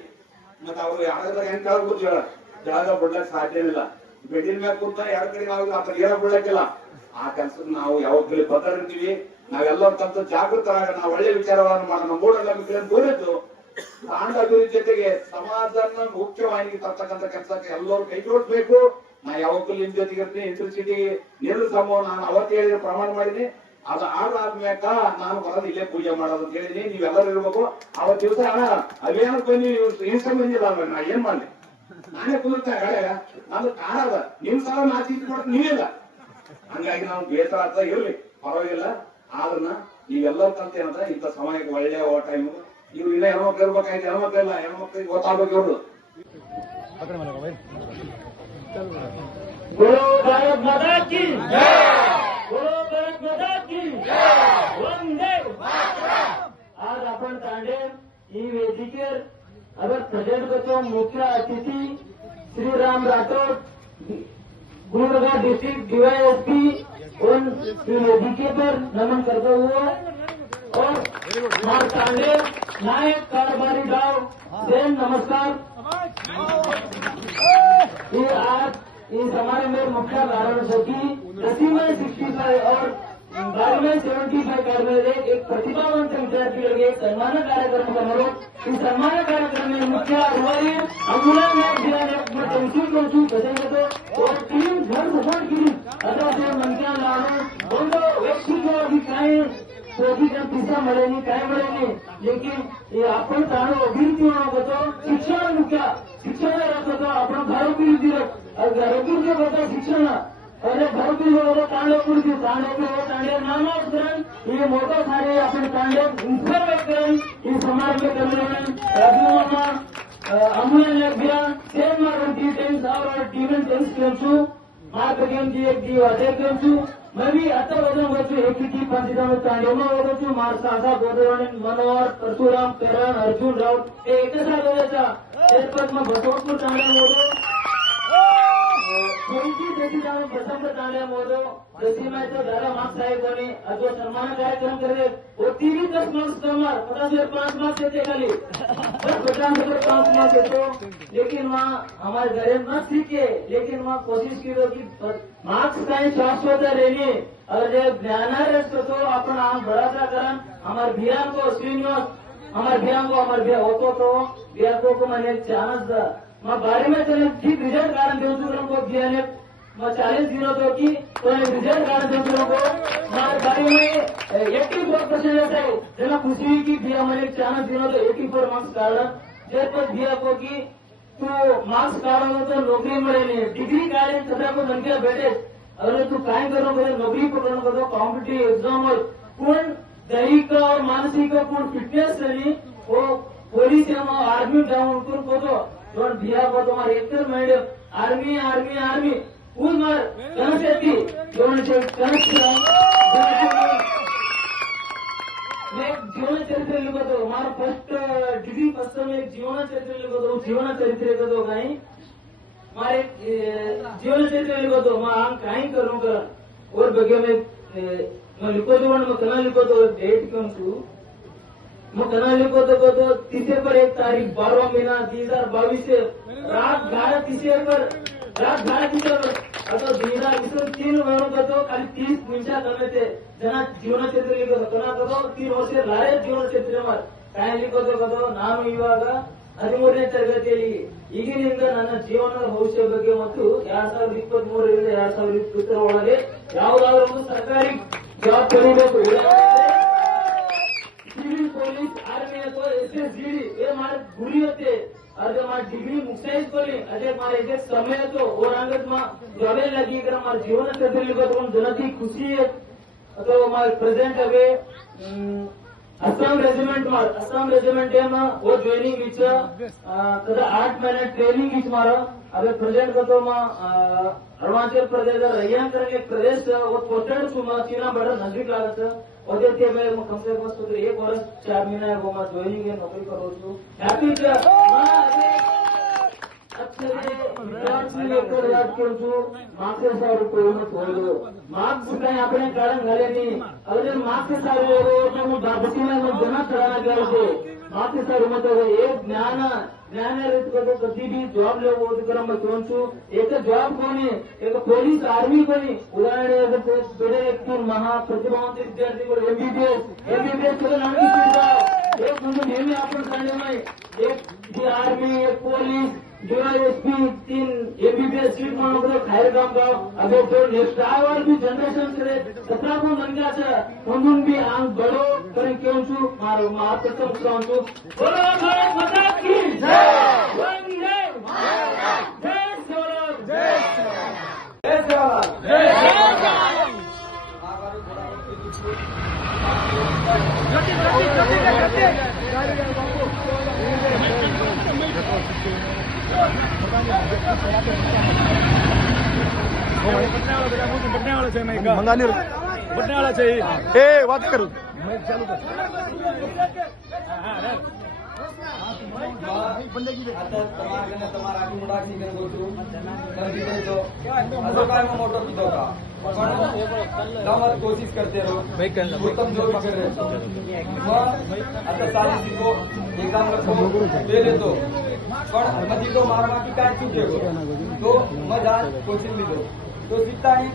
ಮತ್ತೆ ಅವ್ರು ಯಾರಾದ್ರಾಗ ಹೆಂಗ್ ಕೆಳಗ್ ಕೂತೀವ, ಕೆಳಗ ಬಿಡ್ಲಕ್ ಸಾಧ್ಯ ಇಲ್ಲ. ಬೆಡ್ಡಿನ ಮ್ಯಾಗ ಕುಂತ 2 ಕಡೆ ನಾವು ಏನ ಬಿಡ್ಲಕ್ಕಿಲ್ಲ. ಆ ಕೆಲ್ಸಕ್ಕೆ ನಾವು ಯಾವಾಗಲೂ ಬದ್ಧ ಇರ್ತೀವಿ. ನಾವೆಲ್ಲರ ತಂತ ಜಾಗೃತರಾಗ ನಾವು ಒಳ್ಳೆ ವಿಚಾರಗಳನ್ನು ಮಾಡೋಣ. ಮೂಢನಂಬಿಕೆ ದೂರಿದ್ದು ತಾಂಡ ಅಭಿವೃದ್ಧಿ ಜೊತೆಗೆ ಸಮಾಜನ ಮುಖ್ಯವಾಹಿನಿಗೆ ತರ್ತಕ್ಕಂಥ ಕೆಲಸಕ್ಕೆ ಎಲ್ಲರೂ ಕೈ ಜೋಡಿಸ್ಬೇಕು. ನಾ ಯಾವಾಗಲೂ ನಿಮ್ ಜೊತೆಗೆ ಇರ್ತೀನಿ. ಇಂಟರ್ಸಿಟಿ ನಿಲ್ಲಿಸಮೋ ನಾನು ಅವತ್ತು ಹೇಳಿದ್ರೆ ಪ್ರಮಾಣ ಮಾಡಿನಿ. ಅದು ಆದ್ಮ್ಯಾಕ ನಾನು ಬರೋದು ಇಲ್ಲೇ ಪೂಜೆ ಮಾಡೋದು ಅಂತ ಹೇಳಿದೀನಿ. ನೀವೆಲ್ಲರೂ ಇರ್ಬೇಕು. ಅವತ್ ದಿವಸ ಅಭಿಯಾನಕ್ಕೆ ಬಂದಿ ಇನ್ಸ್ಟಾ ಬಂದಿಲ್ಲ. ನಾ ಏನ್ ಮಾಡ್ಲಿ? ನಾನೇ ಕುದುರ್ತಾ ಗಳೆ ನಾನು ಕಾಣದ ನಿಮ್ ಸಲ ನಾಚಿಕೆ ಮಾಡ್ತೀನಿ, ನೀವಿಲ್ಲ. ಹಂಗಾಗಿ ನಾವು ಬೇಸರ ಆಗ್ತಾ ಇರ್ಲಿ, ಪರವಾಗಿಲ್ಲ. ಆದ್ರನ್ನ ನೀವೆಲ್ಲರ ಕಂತ ಏನಂದ್ರೆ ಇಂಥ ಸಮಯಕ್ಕೆ ಒಳ್ಳೆ ಟೈಮ್. ಇವ್ರು ಇನ್ನ ಹೆಣ್ಮಕ್ಳು ಇರ್ಬೇಕಾಯ್ತು. ಹೆಣ್ಮಕ್ಳೆಲ್ಲ ಹೆಣ್ಮಕ್ಳಿಗೆ ಗೊತ್ತಾಗ್ಬೇಕು. ಇವ್ರದ್ದು बोलो भारत माता की जय, बोलो भारत माता की जय, वंदे मातरम. आज आपण तांडे ही वेदिकेर अगर प्रेजेंट करतो मुख्य अतिथी श्रीराम राठोड, गुलबर्गा डिस्ट्रिक्ट DYSP उन वेदिके पर नमन करते हुए और मार तांडे नायक कारभारी गांव सेन नमस्कार. ये आज इस हमारे में मुख्य कारण सखी प्रतिमा 65 और અમે 75 કાઢવે એક પ્રતિભાવંત વિદ્યાર્થીઓને એક સન્માન કાર્યક્રમ કરવાનો ಈ ಸನ್ಮಾನ ಕಾರ್ಯಕ್ರಮ ಮುಖ್ಯ हमारी अमूल्य तहसील को टीम घर सपोर्ट की अथवा जो मनक्या लावणं ಒಂದು व्यक्तित्व काय पोझिशन पिसा मिळेली काय मिळेली लेकिन आपण ताणो अभिवृद्धी होतो शिक्षण मुख्य शिक्षण होतो आपण घरोघरी दिलं घरोघरी होतं शिक्षण अरे घरोघरी होतं तांडवपुरी तांडव नाम ये मोठं झाले आपण तांडव इन्फॉर्मेट करेन ಈ ಸಮಾಜಕ್ಕೆ ತಂದಿರೋಣ ಅಮೂಲ್ಯ ಅಭಿಯಾನ ಸೇಮ್ ಮಾಡುವಂತ ಟೆನ್ಸ್ ಅವರ टीव्ही टेन्स केमछु मार्क गेम दी एक दी वाटे केमछु मैं भी आता वजन वचु एक की पंचदा में तांडव वचु मार सासा गोदरणे मनोहर परशुराम करण अर्जुन राव हे एक साथ होता एक पद में बसवपूर तांडव होतो कोणती जशी प्रथम तांडव होतो जशी मैं तो दादा मार्क्स साहेबांनी जो सन्मान कार्यक्रम करे वो 10 मार्क्स कमर 5 मार्क्स देते खाली बस 5 मार्क्स देते लेकिन वहाँ हमारे घरे न सीखे लेकिन वहाँ कोशिश की कि मार्क्स काही शाश्वत रहने और जब ज्ञानार तो अपन आम बढ़ाता करन हमारे भियान को श्रीनिवास हमारे भिया होतो तो भिया को मैंने चांस दा मैं बारे में चले ठीक रिजल्ट कारण देवचुरम को भिया ने मैं 40 दिनों तो की तो रिजल्ट कारण देवचुरम को हमारे बारे में 84% रहता है जना खुशी हुई कि भिया मैंने 40 दिनों तो 84 मार्क्स काढ़ा जब पर भिया को की तू मार्क्स काढ़ो तो नौकरी मिले नहीं डिग्री काढ़े सदा को मन के बैठे अगर तू काय करो बोले नौकरी पकड़ो बोलो कॉम्पिटिटिव एग्जाम और पूर्ण दैहिक और मानसिक पूर्ण फिटनेस रही वो पुलिस आर्मी डाउन को तो भिया को तुम्हारे एक मैडम आर्मी आर्मी आर्मी पूर्ण मार कनसेती जीवन चरित्र लिखो हमारा फर्स्ट डिग्री फर्स्ट में जीवन चरित्र लिखो जीवन चरित्र लिखो कहीं हमारे जीवन चरित्र लिखो मैं आम कहीं करूँ कर और बगे में लिखो तो मैं कना लिखो तो डेट कम छू मैं कना लिखो तो 30 पर 1 तारीख 12वां महीना 2022 से रात 11:30 पर रात 11:30 पर आता 2023 महिना तो खाली 30 मिनिटा कमे थे जना जीवन चरित्र लिखो कना करो 3 ವರ್ಷ लारे जीवन चरित्र मार काय लिखो ನಾನು ಇವಾಗ 13ನೇ ತರಗತಿಯಲ್ಲಿ ಈಗಿನಿಂದ ನನ್ನ ಜೀವನದ ಭವಿಷ್ಯ ಬಗ್ಗೆ ಮತ್ತು 2023 ರಿಂದ 2027 ಒಳಗೆ ಯಾವುದಾದರೂ ಒಂದು ಸರ್ಕಾರಿ ಜಾಬ್ ಪಡೆಯಬೇಕು सिविल पुलिस आर्मी ಅಥವಾ SSGD ये हमारे गुरी होते और जब हमारी डिग्री मुक्ताइज कोली अजय हमारे एक समय तो और अंगत में जॉबे लगी कर हमारे जीवन चरित्र लिखो तो जनती खुशी है तो हमारे प्रेजेंट अवे असम रेजिमेंट है वो ज्वाइनिंग विच कदा 8 महीने ट्रेनिंग विच मारो अबे प्रेजेंट को तो अरुणाचल प्रदेश रैया करके प्रदेश वो पोस्टेड सुमा चीना बड़ा नजदीक लागत और ते मैं कम से कम तो 1 वर्ष 4 महीना वो मैं ज्वाइनिंग है नौकरी करो छु हैप्पी लेकर याद करू छु मार्क्स सारू रुपये में थोड़ो मार्क्स काही આપણે કારણ ઘરે નહીં હવે માર્ક્સ સારું એવો તો હું બાબતીમાં જના ચડાના ગયો છે માર્ક્સ સારું મત એ જ્ઞાન રીત को कभी भी जॉब ले वो करम मैं कौन छु एक जॉब कोनी एक पुलिस आर्मी कोनी उदाहरण बड़े एक महा प्रतिभावंत विद्यार्थी को एमबीबीएस को नाम की एक मुझे नेहमी आपण सांगले नाही एक आर्मी एक पुलिस DYSP 3 एमबीबीएस सीट म्हणून खायर काम गाव अबे जो नेक्स्ट आवर भी जनरेशन करे सपना को मन गया છે म्हणून भी आंग बड़ो करे क्यों छु मारो मार प्रथम कहूं छु बोलो भारत माता की जय वंदे मातरम जय जवान जय जवान जय जवान मंगानी बटने वाला चाहिए ए बात करो मैं चालू कर आता તમારા આગળ મોઢાથી કે ગોતું કરી દો અજો કાય મોટો કીધો કા પણ कोशिश करते रहो भाई उत्तम जोर पकड़ रहे आता 40 को एग्जाम रखो दे दे तो पण मधी तो मारवा की काय चुके तो मजा कोचिंग लीधो तो सीतानी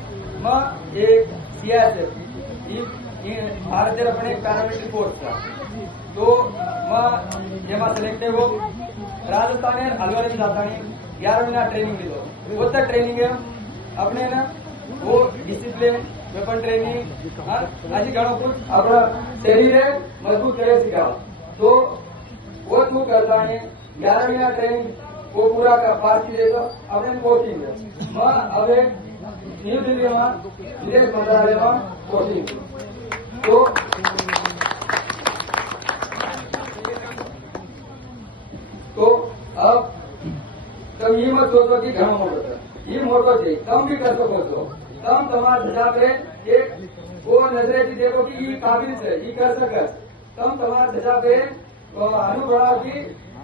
म एक सीआरएफ भारतीय पॅरामिलिटरी फोर्सचा तो मग जेव्हा सिलेक्ट हो राजस्थान अलवर जाताना 11 महीना ट्रेनिंग दिलो वो तक ट्रेनिंग है अपने ना वो डिसिप्लिन वेपन ट्रेनिंग अशी घणो कुछ आपला शरीर है मजबूत करे सिखाओ तो वो तू करता है 11 महीना ट्रेनिंग वो पूरा पार्टी देगा अपने कोचिंग है मग હવે न्यू दिल्ली में विदेश मंत्रालय में कोचिंग तो अब तब ये मत सोचो कि घणो मोटो है ये मोटो है तम भी कर सको तम तुम्हारे हिसाब से एक वो नजरे थी देखो कि ये काबिल है ये कर सके तम तुम्हारे हिसाब से अनुभव की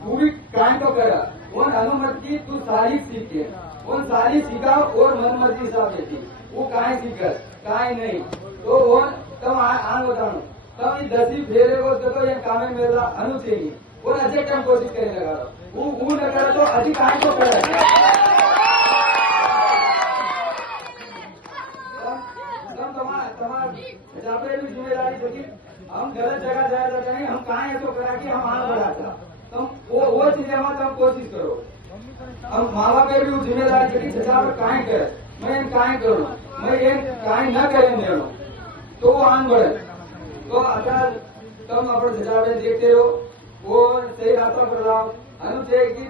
तू भी काम तो करा उन अनुमति की तू सारी सीखे उन सारी सीखा और मन मर्जी हिसाब से वो काहे सीखस काहे नहीं तो वो तम आन बतानो तम ये 10 फेरे को तो ये कामे मेरा अनुसेनी वो अजय कम कोशिश करने लगा वो न करा तो अधिक काम तो करा भी जिम्मेदारी देखिए हम गलत जगह जाया जाता नहीं हम कहाँ है तो करा कि हम आगे बढ़ाता तुम वो चीजें हम कोशिश करो हम माँ बाप भी जिम्मेदारी देखिए हिसाब कहाँ करे मैं कहाँ करूँ मैं ये कहाँ न करें तो वो आगे बढ़े तो अगर तुम अपने हिसाब से देखते हो वो सही रास्ता पर रहो अनुच्छेद की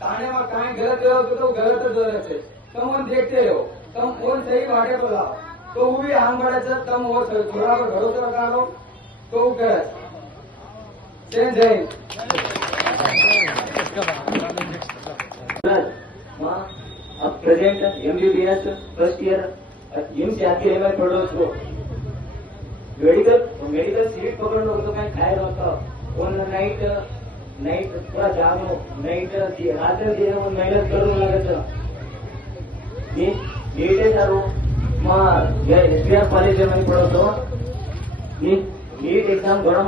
ताने में कहीं गलत रहो तो गलत गलत है तुम उन देखते रहो तुम उन सही वाटे पर लाओ तो वो भी आगे बढ़े से तुम वो थोड़ा पर भरोसा रखा लो तो वो करे जय अब present MBBS first year AIIMS Yadgiri में पढ़ो तो मेडिकल सीट पकड़ो तो कहीं खाए रहता उन नाइट पूरा जागो नाइट रात दिन मेहनत करू लागत नीटे सारू SBR कॉलेज में पढ़ो तो नीट एग्जाम घणो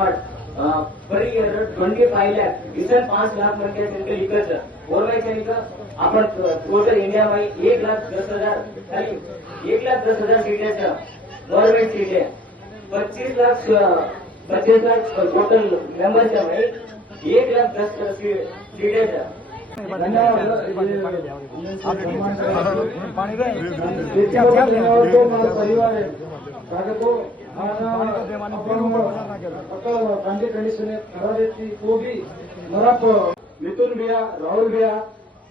per year 25 lakh return 5 lakh म्हणजे त्यांचे लिखत ओरवायचं आपण टोटल इंडिया में 1,10,000 खाली 1,10,000 सीटें गवर्नमेंट सीटें 25 लाख टोटल मेंबर्स है भाई 1,10,000 सीटें परिवार है कंडीशन वो भी मिथुन भैया राहुल भैया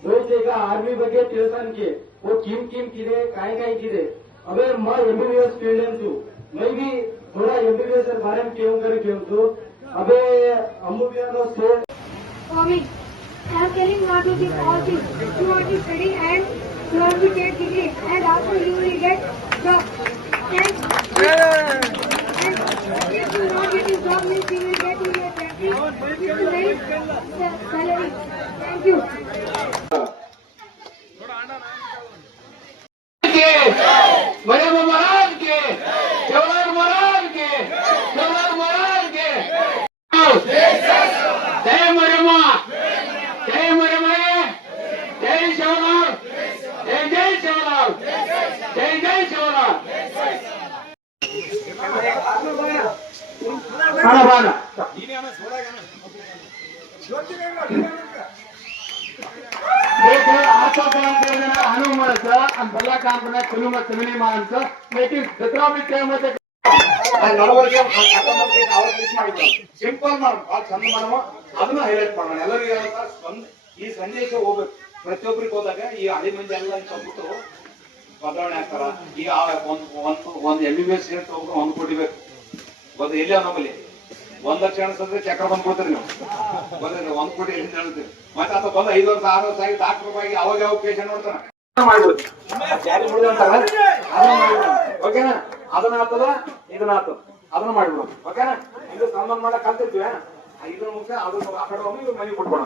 रोज ಈಗ ಆರ್ಮಿ ಬಗ್ಗೆ ತಿಳ್ಸನ್ಕೆ वो किम किदे काय किदे अबे मैं MBBS स्टूडेंट हूँ मैं भी थोड़ा MBBS के बारे में क्यों तो अबे अम्मू भैया नो से I am telling you to do all things. You want to study and you want to take degree and after you will get job. And if you not get a job means you will get in a factory with nice salary. Thank you. Maryam महाराज के जवाहर महाराज के जवाहर महाराज के जय मरियम जय मरियम जय शिवलाल जय शिवलाल जय शिवलाल खाना आजचं काम करणारा हनुमानाचं आणि भला काम करणारा कलुनी माणसं मेटी जत्रा मध्ये ನಡವಳಿಕೆ ಸಿಂಪಲ್ ಮಾಡೋಣ ಭಾಳ ಚಂದ ಮಾಡೋಣ ಅದನ್ನ ಹೈಲೈಟ್ ಮಾಡೋಣ ಎಲ್ಲರಿಗೂ ಈ ಸಂದೇಶ ಹೋಗ್ಬೇಕು ಪ್ರತಿಯೊಬ್ಬರಿಗೆ ಹೋದಾಗ ಈ ಹಳಿ ಮಂದಿ ಎಲ್ಲ ಸ್ವಲ್ಪ ಬದಲಾವಣೆ ಆಗ್ತಾರ ಈಗ ಒಂದು MBBS ಸೀಟ್ ಹೋಗ್ರೆ 1 ಕೋಟಿ ಬೇಕು ಗೊತ್ತ ಎಲ್ಲಿ ನಮ್ಮಲ್ಲಿ 1 ಲಕ್ಷ ಅನ್ಸಿದ್ರೆ ಚಕ್ರ ಬಂದ್ಕೊಡ್ತೀರಿ ನೀವು ಬಂದ್ರೆ 1 ಕೋಟಿ ಎಲ್ಲಿ ಹೇಳ್ತೀವಿ ಮತ್ತೆ ಅಥವಾ ಬಂದು 5 ವರ್ಷ 6 ವರ್ಷ ಆಗಿ ಡಾಕ್ಟರ್ ಆಗಿ ಅವಾಗ ಪೇಷಂಟ್ ನೋಡ್ತಾನೆ ಮಾಡ್ಬೋದು ಜಾರಿ ಮುಡಿದಂತಾರ ಅದನ್ನ ಮಾಡ್ಬಿಡೋಣ ಓಕೆನಾ ಅದನ್ನ ಆಗ್ತದ ಇದನ್ನ ಆಗ್ತದ ಅದನ್ನ ಮಾಡ್ಬಿಡೋಣ ಓಕೆನಾ ಇದು ಸಂಬಂಧ ಮಾಡಕ್ ಕಲ್ತಿರ್ತೀವಿ ಇದನ್ನ ಮುಗಿಸ ಅದನ್ನ ಆ ಕಡೆ ಹೋಗಿ ಮನೆಗೆ ಬಿಟ್ಬಿಡೋಣ